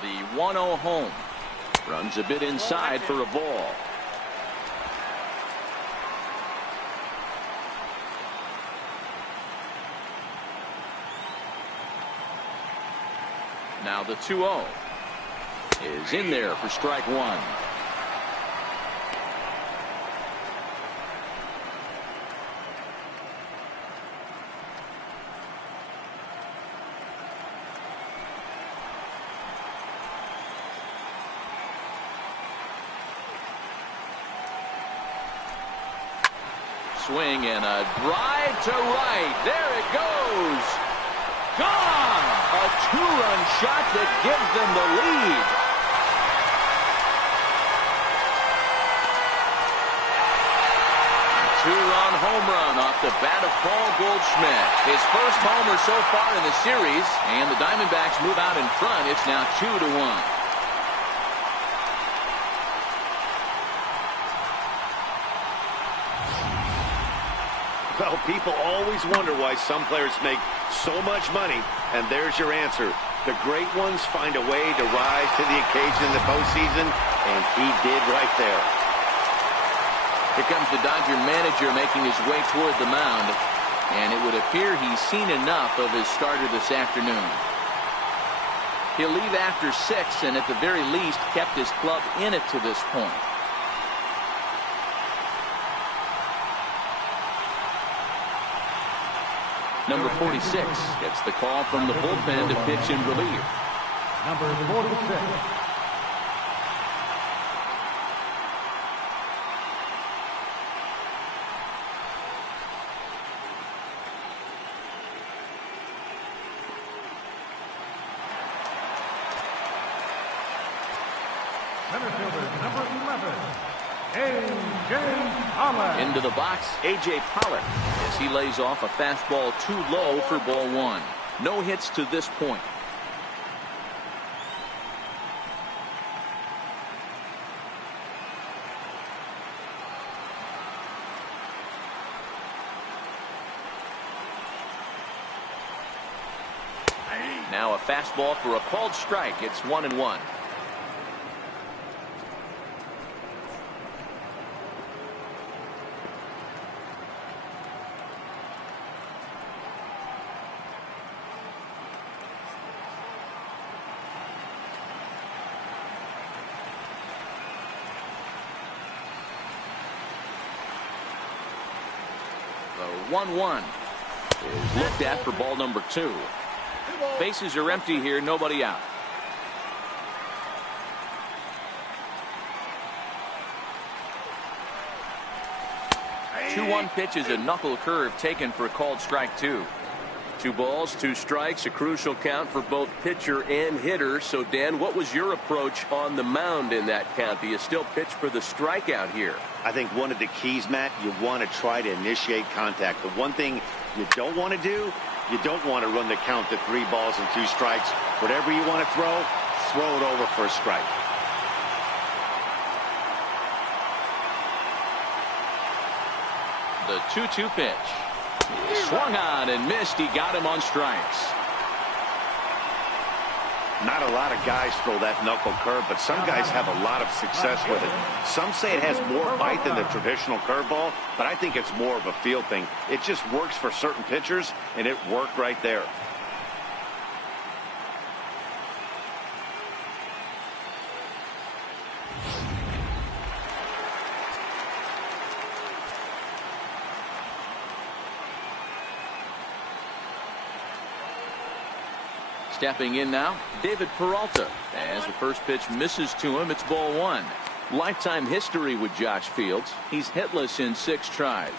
The 1-0 home. Runs a bit inside for a ball. Now the 2-0 is in there for strike 1. Swing and a drive to right. There it goes. Gone. A 2-run shot that gives them the lead. A 2-run home run off the bat of Paul Goldschmidt. His first homer so far in the series, and the Diamondbacks move out in front. It's now 2-1. Well, people always wonder why some players make so much money, and there's your answer. The great ones find a way to rise to the occasion in the postseason, and he did right there. Here comes the Dodger manager making his way toward the mound, and it would appear he's seen enough of his starter this afternoon. He'll leave after 6, and at the very least kept his club in it to this point. Number 46 gets the call from the bullpen to pitch in relief. Number 46. Center fielder, number 11. A.J. Pollock. Into the box, A.J. Pollock, as he lays off a fastball too low for ball 1. No hits to this point. Now a fastball for a called strike. It's 1-1. 1-1 is looked at for ball number 2. Bases are empty here, nobody out. 2-1 pitch is a knuckle curve taken for a called strike 2. 2 balls, 2 strikes, a crucial count for both pitcher and hitter. So, Dan, what was your approach on the mound in that count? Do you still pitch for the strikeout here? I think one of the keys, Matt, you want to try to initiate contact. The one thing you don't want to do, you don't want to run the count to 3 balls and 2 strikes. Whatever you want to throw it over for a strike. The 2-2 pitch. He swung on and missed. He got him on strikes. Not a lot of guys throw that knuckle curve, but some guys have a lot of success with it. Some say it has more bite than the traditional curveball, but I think it's more of a feel thing. It just works for certain pitchers, and it worked right there. Stepping in now, David Peralta. As the first pitch misses to him, it's ball 1. Lifetime history with Josh Fields. He's hitless in 6 tries.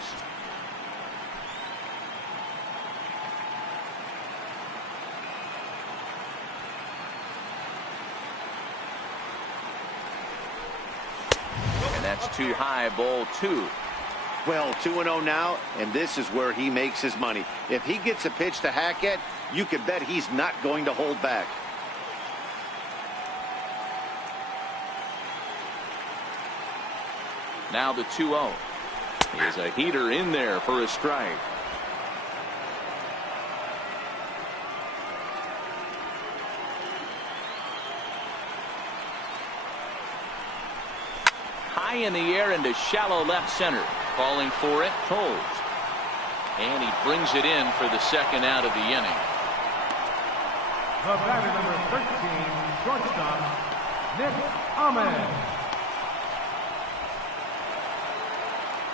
And that's too high, ball 2. Well, 2-0 now, and this is where he makes his money. If he gets a pitch to hack at, you can bet he's not going to hold back. Now the 2-0. Here's a heater in there for a strike. High in the air into shallow left center. Calling for it, Toles. And he brings it in for the second out of the inning. The batter, number 13, shortstop, Nick Ahmed.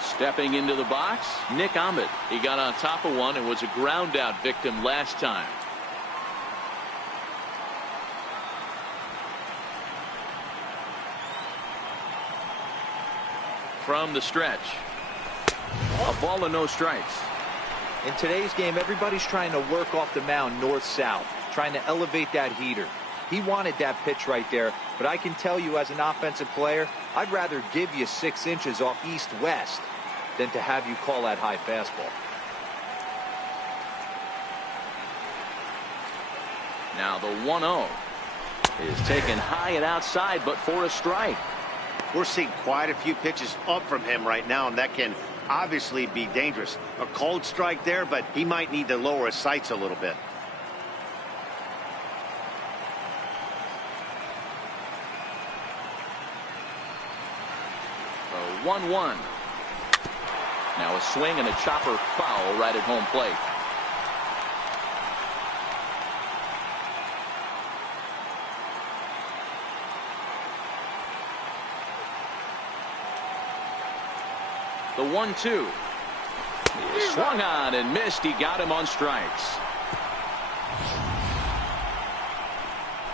Stepping into the box, Nick Ahmed. He got on top of one and was a ground out victim last time. From the stretch. A ball and no strikes. In today's game, everybody's trying to work off the mound north-south, trying to elevate that heater. He wanted that pitch right there, but I can tell you as an offensive player, I'd rather give you 6 inches off east-west than to have you call that high fastball. Now the 1-0 is taken high and outside, but for a strike. We're seeing quite a few pitches up from him right now, and that can obviously be dangerous. A cold strike there, but he might need to lower his sights a little bit. A 1-1. Now a swing and a chopper foul right at home plate. The 1-2. He swung on and missed. He got him on strikes.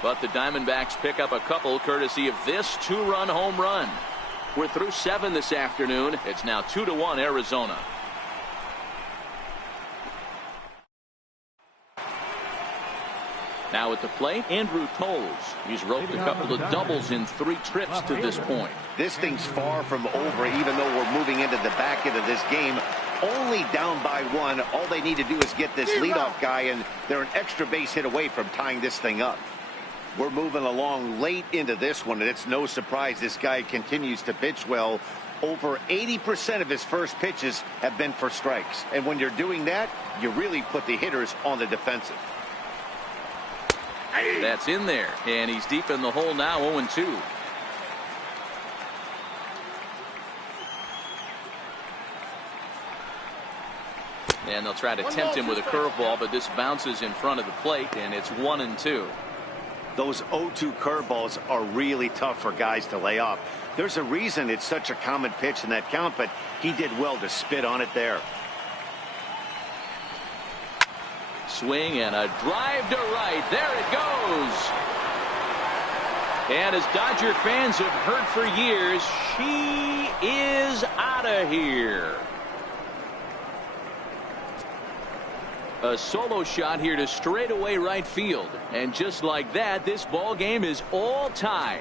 But the Diamondbacks pick up a couple courtesy of this 2-run home run. We're through 7 this afternoon. It's now 2-1 Arizona. Now at the plate, Andrew Toles. He's roped a couple of doubles in 3 trips to this point. This thing's far from over, even though we're moving into the back end of this game. Only down by 1. All they need to do is get this leadoff guy, and they're an extra base hit away from tying this thing up. We're moving along late into this one, and it's no surprise this guy continues to pitch well. Over 80% of his first pitches have been for strikes. And when you're doing that, you really put the hitters on the defensive. That's in there, and he's deep in the hole now, 0-2. And they'll try to tempt him with a curveball, but this bounces in front of the plate, and it's 1-2. Those 0-2 curveballs are really tough for guys to lay off. There's a reason it's such a common pitch in that count, but he did well to spit on it there. Swing and a drive to right. There it goes. And as Dodger fans have heard for years, she is out of here. A solo shot here to straightaway right field. And just like that, this ball game is all tied.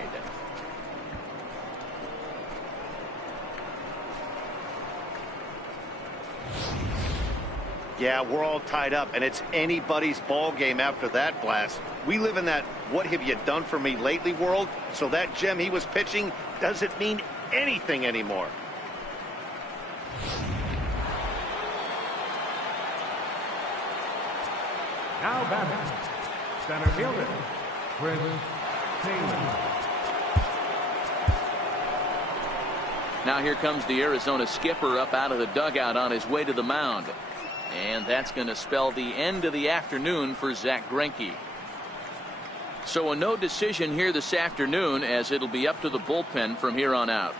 Yeah, we're all tied up, and it's anybody's ball game after that blast. We live in that "what have you done for me lately" world, so that gem he was pitching doesn't mean anything anymore. Now batting, center fielder, Chris Taylor. Now here comes the Arizona skipper up out of the dugout on his way to the mound. And that's going to spell the end of the afternoon for Zack Greinke. So a no decision here this afternoon, as it'll be up to the bullpen from here on out.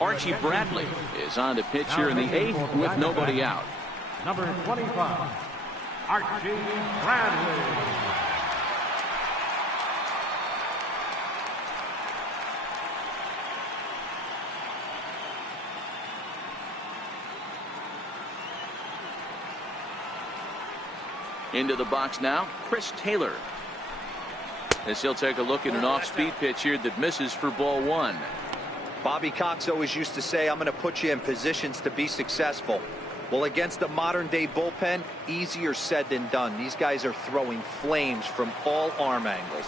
Archie Bradley is on to pitch here in the 8th with nobody out. Number 25, Archie Bradley. Into the box now, Chris Taylor. As he'll take a look at an off-speed pitch here that misses for ball 1. Bobby Cox always used to say, I'm going to put you in positions to be successful. Well, against a modern-day bullpen, easier said than done. These guys are throwing flames from all arm angles.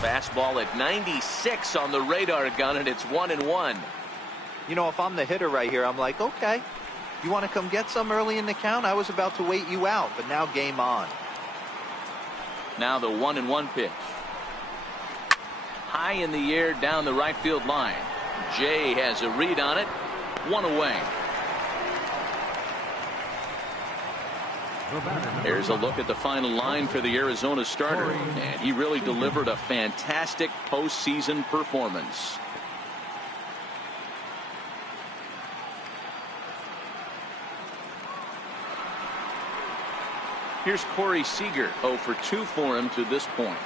Fastball at 96 on the radar gun, and it's 1-1. You know, if I'm the hitter right here, I'm like, okay, you want to come get some early in the count? I was about to wait you out, but now game on. Now the 1-1 pitch. High in the air down the right field line. Jay has a read on it. 1 away. There's a look at the final line for the Arizona starter, and he really delivered a fantastic postseason performance. Here's Corey Seager, 0 for 2 for him to this point.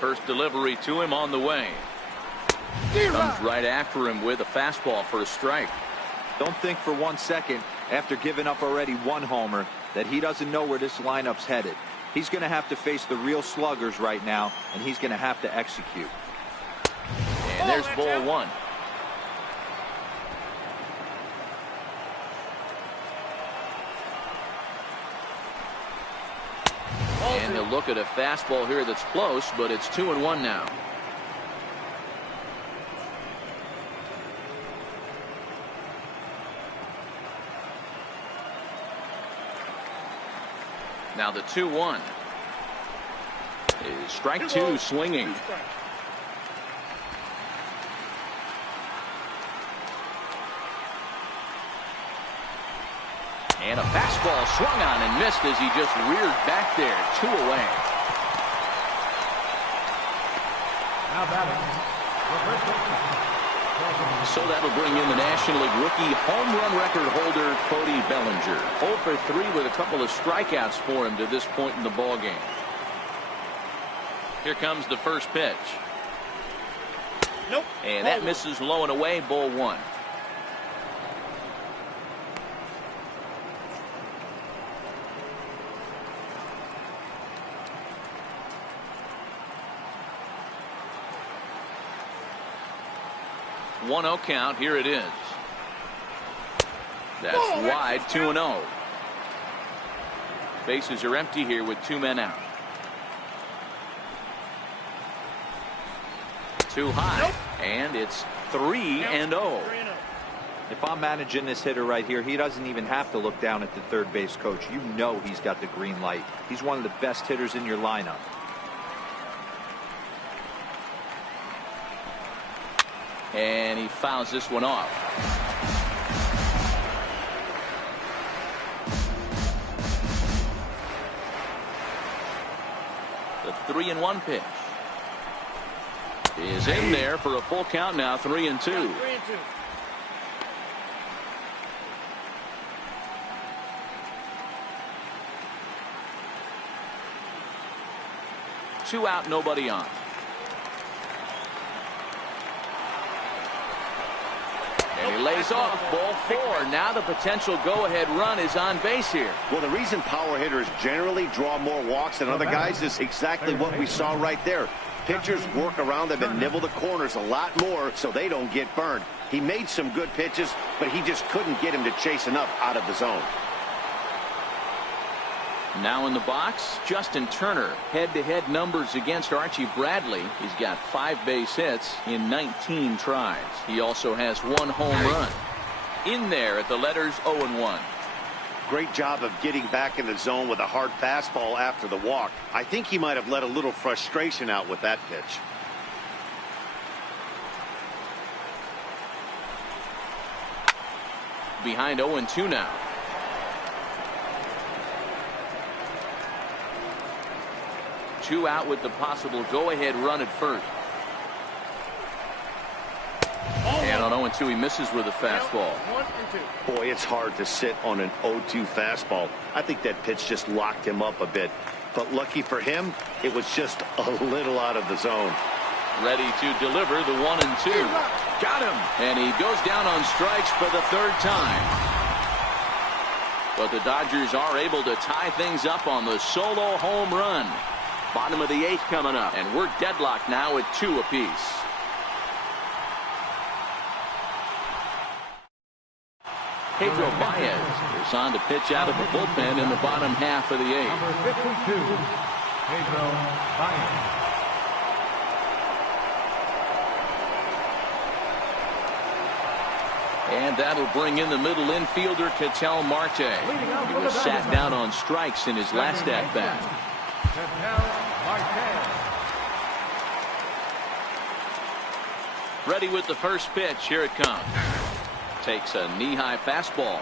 First delivery to him on the way. Comes right after him with a fastball for a strike. Don't think for 1 second, after giving up already 1 homer, that he doesn't know where this lineup's headed. He's going to have to face the real sluggers right now, and he's going to have to execute. And there's ball 1. And he'll look at a fastball here that's close, but it's 2-1 now. Now the 2-1 is strike 2, swinging. And a fastball swung on and missed as he just reared back there. 2 away. Now batting, So that'll bring in the National League rookie home run record holder Cody Bellinger. 0 for 3 with a couple of strikeouts for him to this point in the ball game. Here comes the first pitch. Nope. And that misses low and away, ball 1. One-0 count. Here it is. That's wide. 2-0. Bases are empty here with 2 men out. Too high. And it's 3-0. If I'm managing this hitter right here, he doesn't even have to look down at the third base coach. You know he's got the green light. He's one of the best hitters in your lineup. And he fouls this one off. The 3-1 pitch is in there for a full count now. 3-2. 2 out, nobody on. And he lays off. Ball 4. Now the potential go-ahead run is on base here. Well, the reason power hitters generally draw more walks than other guys is exactly what we saw right there. Pitchers work around them and nibble the corners a lot more so they don't get burned. He made some good pitches, but he just couldn't get him to chase enough out of the zone. Now in the box, Justin Turner. Head-to-head numbers against Archie Bradley. He's got 5 base hits in 19 tries. He also has 1 home run. In there at the letters 0-1. Great job of getting back in the zone with a hard fastball after the walk. I think he might have let a little frustration out with that pitch. Behind 0-2 now. Two out with the possible go-ahead run at first. And on 0-2 he misses with a fastball. Boy, it's hard to sit on an 0-2 fastball. I think that pitch just locked him up a bit. But lucky for him, it was just a little out of the zone. Ready to deliver the 1-2. Got him. And he goes down on strikes for the 3rd time. But the Dodgers are able to tie things up on the solo home run. Bottom of the 8th coming up, and we're deadlocked now at 2 apiece. Pedro Baez is on to pitch out of the bullpen in the bottom half of the 8th. Number 52, Pedro Baez. And that'll bring in the middle infielder, Ketel Marte. He was sat down on strikes in his last at-bat. Ready with the first pitch. Here it comes. Takes a knee-high fastball.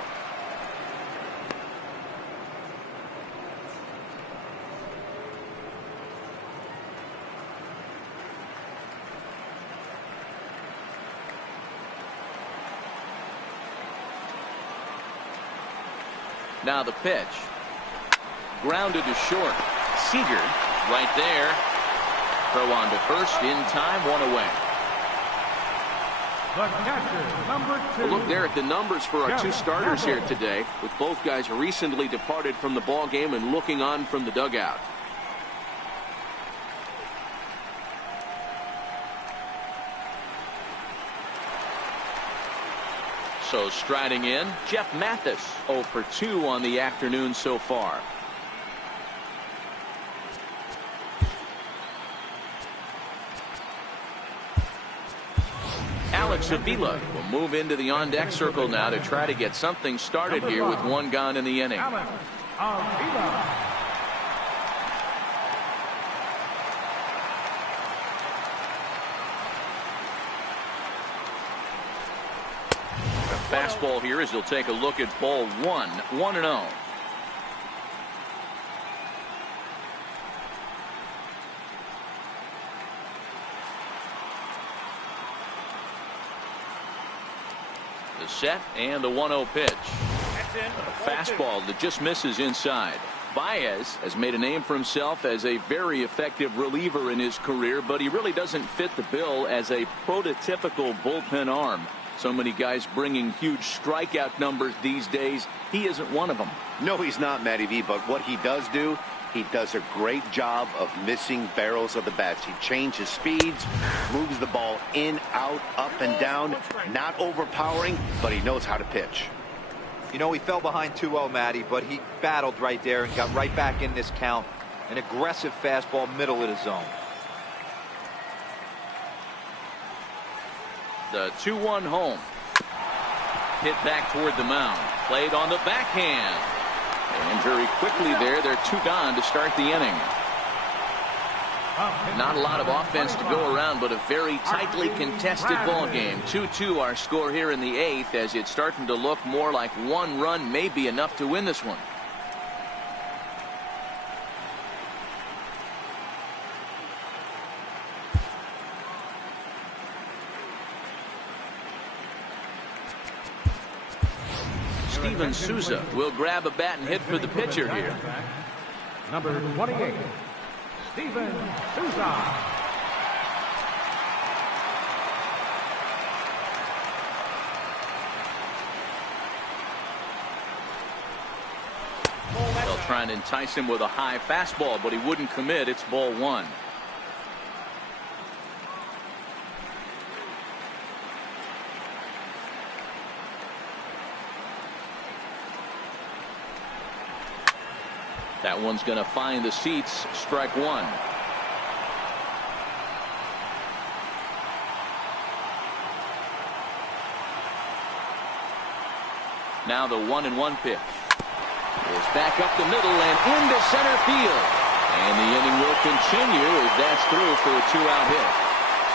Now the pitch. Grounded to short. Seager right there. Throw on to first in time. 1 away. The catcher, number 2. We'll look there at the numbers for our 2 starters here today, with both guys recently departed from the ball game and looking on from the dugout. So striding in, Jeff Mathis, 0 for 2 on the afternoon so far. Alex Avila will move into the on-deck circle now to try to get something started here with 1 gone in the inning. Alex Avila. Fastball here as he'll take a look at ball 1. 1-0. The set and the 1-0 pitch. A fastball that just misses inside. Baez has made a name for himself as a very effective reliever in his career, but he really doesn't fit the bill as a prototypical bullpen arm. So many guys bringing huge strikeout numbers these days. He isn't one of them. No, he's not, Matty V, but what he does do, he does a great job of missing barrels of the bats. He changes speeds, moves the ball in, out, up, and down. Not overpowering, but he knows how to pitch. You know, he fell behind 2-0, Matty, but he battled right there and got right back in this count. An aggressive fastball, middle of the zone. The 2-1 home. Hit back toward the mound. Played on the backhand. And very quickly there, they're 2 gone to start the inning. Not a lot of offense to go around, but a very tightly contested ball game. 2-2 our score here in the 8th, as it's starting to look more like 1 run may be enough to win this one. Steven Souza will grab a bat and hit for the pitcher here. Number 28, Steven Souza. They'll try and entice him with a high fastball, but he wouldn't commit. It's ball one. That one's going to find the seats. Strike one. Now the 1-1 pitch. It's back up the middle and into center field. And the inning will continue as that's through for a 2-out hit.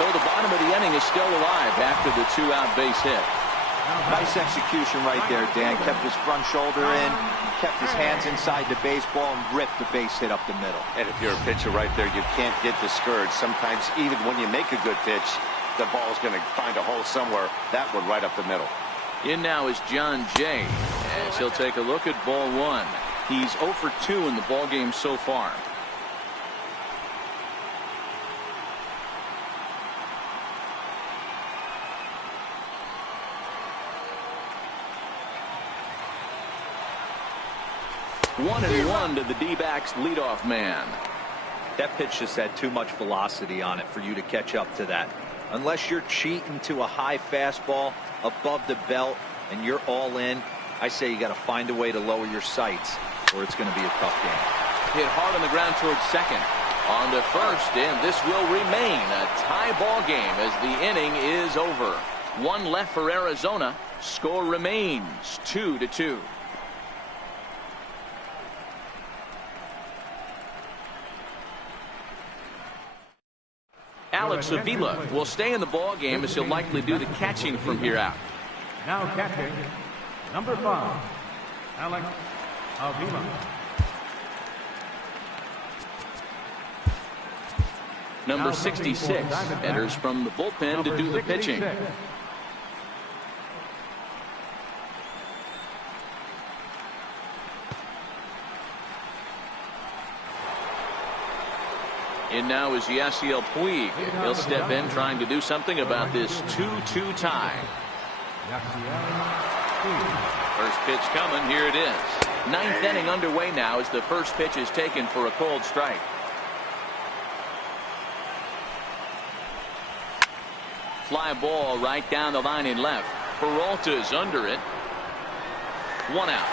So the bottom of the inning is still alive after the 2-out base hit. Nice execution right there, Dan. Kept his front shoulder in, kept his hands inside the baseball, and ripped the base hit up the middle. And if you're a pitcher right there, you can't get discouraged. Sometimes even when you make a good pitch, the ball's going to find a hole somewhere. That one right up the middle. In now is John Jay, as he'll take a look at ball one. He's 0 for 2 in the ball game so far. One and one to the D-backs leadoff man. That pitch just had too much velocity on it for you to catch up to that. Unless you're cheating to a high fastball above the belt and you're all in, I say you got to find a way to lower your sights or it's going to be a tough game. Hit hard on the ground towards second. On to first, and this will remain a tie ball game as the inning is over. One left for Arizona. Score remains 2-2. Alex Avila will stay in the ball game as he'll likely do the catching from here out. Now catching, number 5, Alex Avila. Number 66 enters from the bullpen to do the pitching. In now is Yasiel Puig. He'll step in trying to do something about this 2-2 tie. First pitch coming. Here it is. Ninth inning underway now as the first pitch is taken for a cold strike. Fly ball right down the line in left. Peralta's under it. 1 out.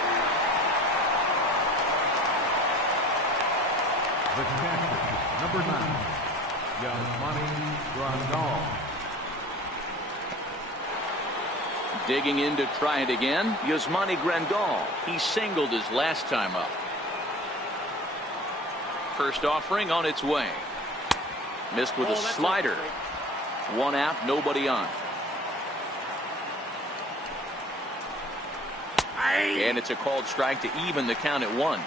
The catcher, number 9, Yasmani Grandal. Digging in to try it again. Yasmani Grandal. He singled his last time up. First offering on its way. Missed with a slider. 1 out, nobody on. And it's a called strike to even the count at 1.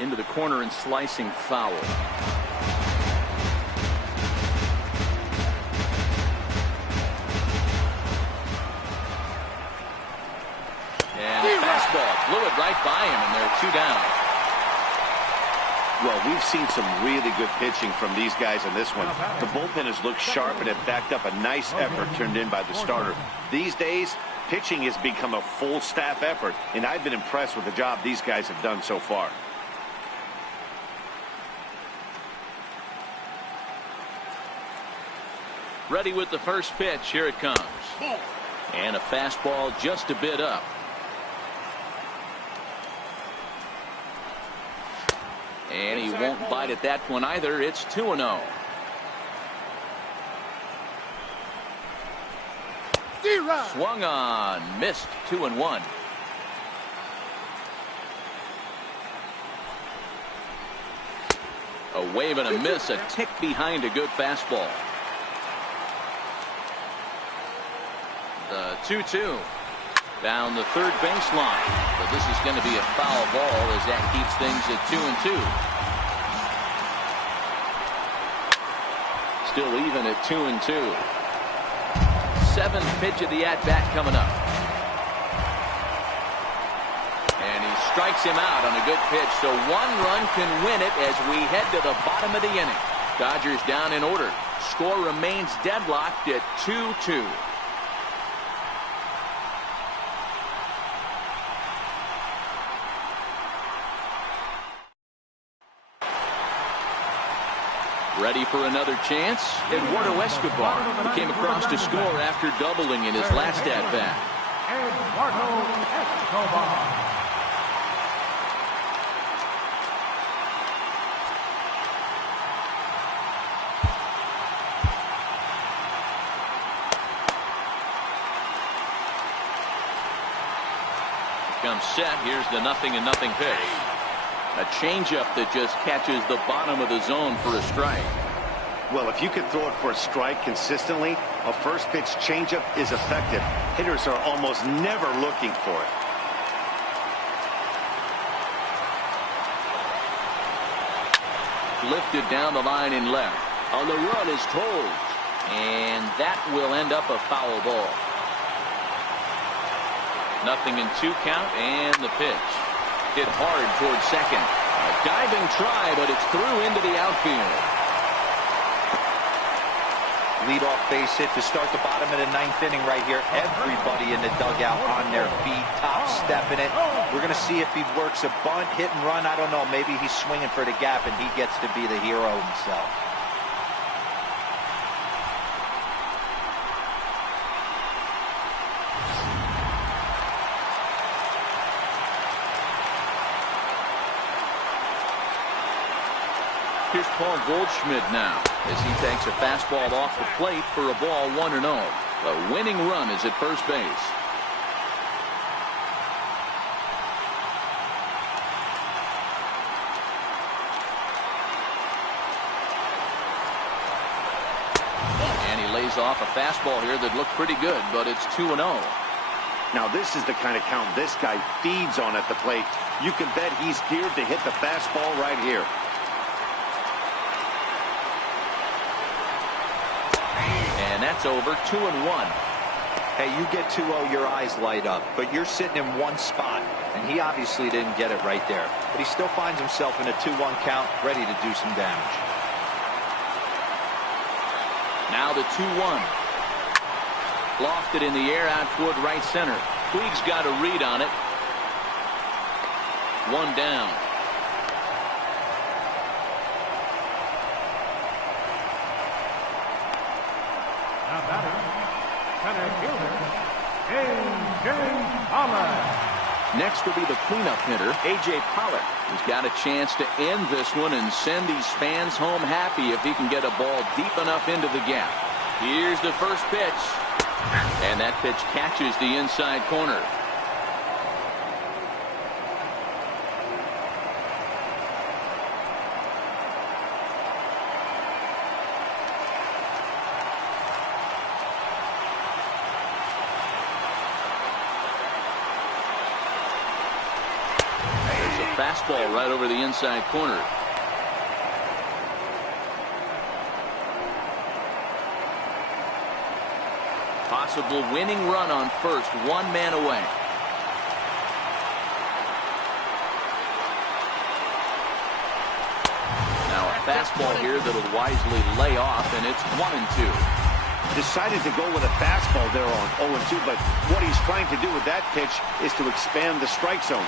Into the corner and slicing foul. And fastball blew it right by him, and they're 2 down. Well, we've seen some really good pitching from these guys in this one. The bullpen has looked sharp and have backed up a nice effort turned in by the starter. These days, pitching has become a full staff effort, and I've been impressed with the job these guys have done so far. Ready with the first pitch. Here it comes. And a fastball just a bit up. And he won't bite at that one either. It's 2-0. Swung on. Missed. 2-1. A wave and a miss, a tick behind a good fastball. The 2-2 down the third baseline. But this is going to be a foul ball as that keeps things at 2-2. Still even at 2-2. Seventh pitch of the at-bat coming up. And he strikes him out on a good pitch, so one run can win it as we head to the bottom of the inning. Dodgers down in order. Score remains deadlocked at 2-2. Ready for another chance? Eduardo Escobar, who came across to score after doubling in his last at-bat. Eduardo Escobar. Comes set. Here's the 0-0 pitch. A changeup that just catches the bottom of the zone for a strike. Well, if you could throw it for a strike consistently, a first pitch changeup is effective. Hitters are almost never looking for it. Lifted down the line in left. On the run is told. And that will end up a foul ball. 0-2 count and the pitch. Hit hard towards second. A diving try, but it's through into the outfield. Leadoff base hit to start the bottom of the ninth inning right here. Everybody in the dugout on their feet, top stepping it. We're going to see if he works a bunt, hit and run. I don't know. Maybe he's swinging for the gap and he gets to be the hero himself. Here's Paul Goldschmidt now as he takes a fastball off the plate for a ball 1-0. The winning run is at first base. And he lays off a fastball here that looked pretty good, but it's 2-0. Now this is the kind of count this guy feeds on at the plate. You can bet he's geared to hit the fastball right here. And that's over. 2-1. Hey, you get 2-0, your eyes light up, but you're sitting in one spot, and he obviously didn't get it right there. But he still finds himself in a 2-1 count, ready to do some damage. Now the 2-1. Lofted in the air out toward right center. Puig's got a read on it. One down. Now batting, center fielder, A.J. Pollard. Next will be the cleanup hitter, A.J. Pollard. He's got a chance to end this one and send these fans home happy if he can get a ball deep enough into the gap. Here's the first pitch. And that pitch catches the inside corner. Fastball right over the inside corner. Possible winning run on first, one man away. Now a fastball here that'll wisely lay off, and it's 1-2. Decided to go with a fastball there on 0-2, but what he's trying to do with that pitch is to expand the strike zone.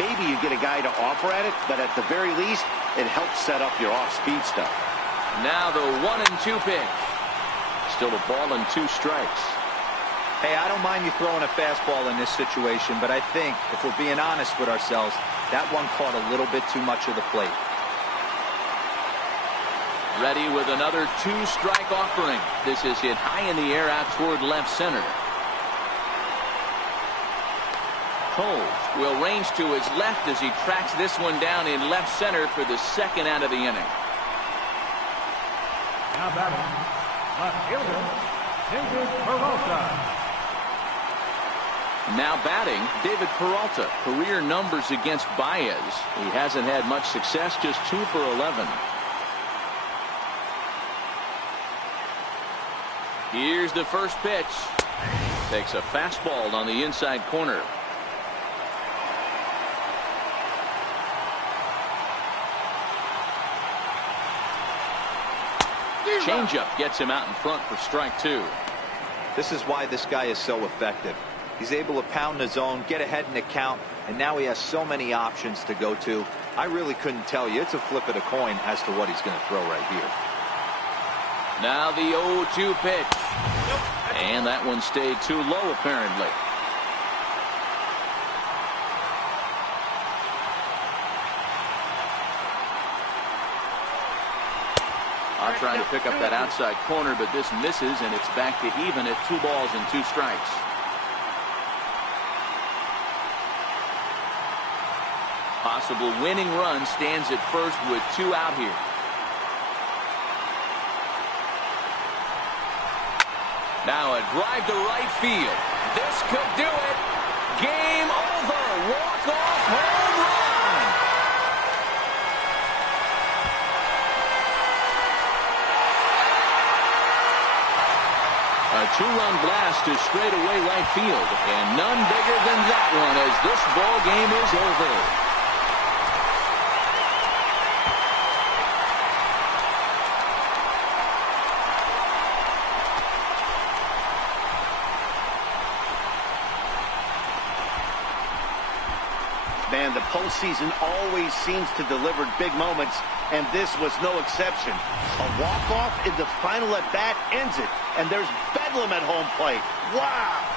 Maybe you get a guy to offer at it, but at the very least, it helps set up your off-speed stuff. Now the 1-2 pitch. Still a ball and 2 strikes. Hey, I don't mind you throwing a fastball in this situation, but I think, if we're being honest with ourselves, that one caught a little bit too much of the plate. Ready with another 2-strike offering. This is hit high in the air out toward left center. Coles will range to his left as he tracks this one down in left center for the second out of the inning. Now batting, left fielder, David Peralta. Now batting, David Peralta. Career numbers against Baez. He hasn't had much success, just 2 for 11. Here's the first pitch. Takes a fastball on the inside corner. Changeup gets him out in front for strike 2. This is why this guy is so effective. He's able to pound the zone, get ahead in the count, and now he has so many options to go to. I really couldn't tell you. It's a flip of the coin as to what he's going to throw right here. Now the 0-2 pitch. And that one stayed too low, apparently. Trying to pick up that outside corner, but this misses, and it's back to even at 2 balls and 2 strikes. Possible winning run stands at first with 2 out here. Now a drive to right field. This could do it. Game over. Walk-off home run. A 2-run blast to straightaway right field, and none bigger than that one as this ball game is over. Man, the postseason always seems to deliver big moments, and this was no exception. A walk-off in the final at-bat ends it, and there's bedlam at home plate. Wow!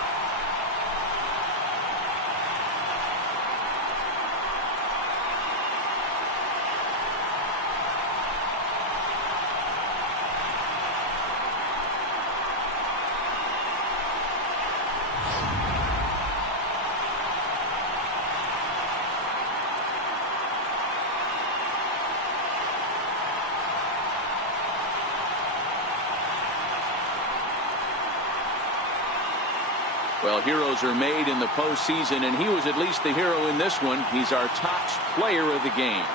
Well, heroes are made in the postseason, and he was at least the hero in this one. He's our top player of the game.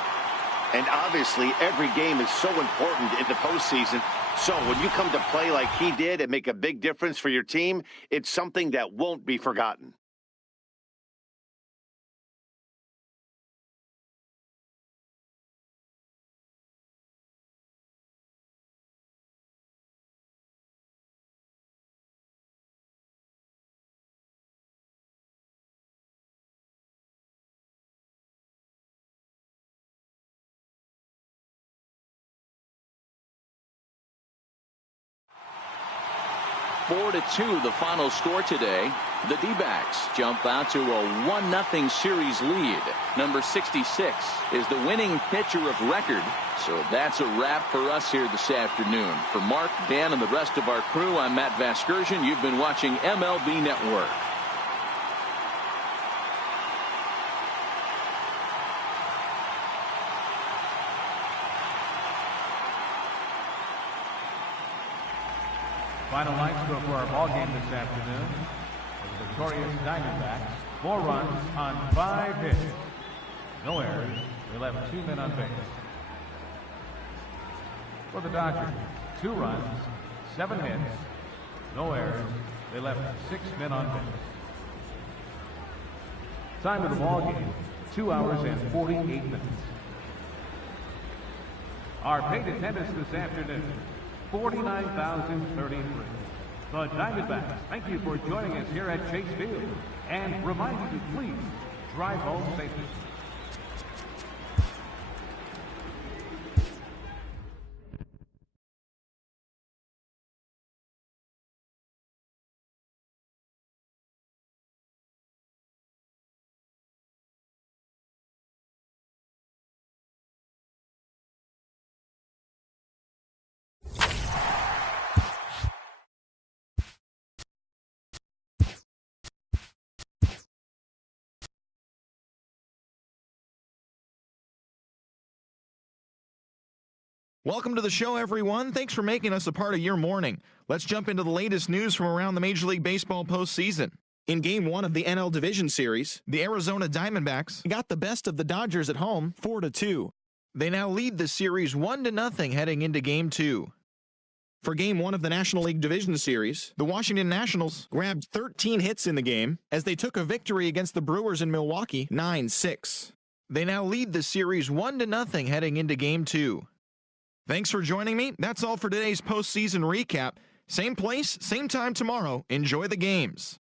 And obviously, every game is so important in the postseason. So when you come to play like he did and make a big difference for your team, it's something that won't be forgotten. Four to 2 the final score today. The D-backs jump out to a 1-0 series lead. Number 66 is the winning pitcher of record. So that's a wrap for us here this afternoon. For Mark, Dan, and the rest of our crew, I'm Matt Vasgersian. You've been watching MLB Network. Final line score for our ball game this afternoon. The victorious Diamondbacks, 4 runs on 5 hits. No errors. They left 2 men on base. For the Dodgers, 2 runs, 7 hits. No errors. They left 6 men on base. Time of the ball game, 2 hours and 48 minutes. Our paid attendance this afternoon, 49,033. The Diamondbacks thank you for joining us here at Chase Field and remind you to please drive home safely. Welcome to the show, everyone. Thanks for making us a part of your morning. Let's jump into the latest news from around the Major League Baseball postseason. In Game 1 of the NL Division Series, the Arizona Diamondbacks got the best of the Dodgers at home 4-2. They now lead the series 1-0 heading into Game 2. For Game 1 of the National League Division Series, the Washington Nationals grabbed 13 hits in the game as they took a victory against the Brewers in Milwaukee 9-6. They now lead the series 1-0 heading into Game 2. Thanks for joining me. That's all for today's postseason recap. Same place, same time tomorrow. Enjoy the games.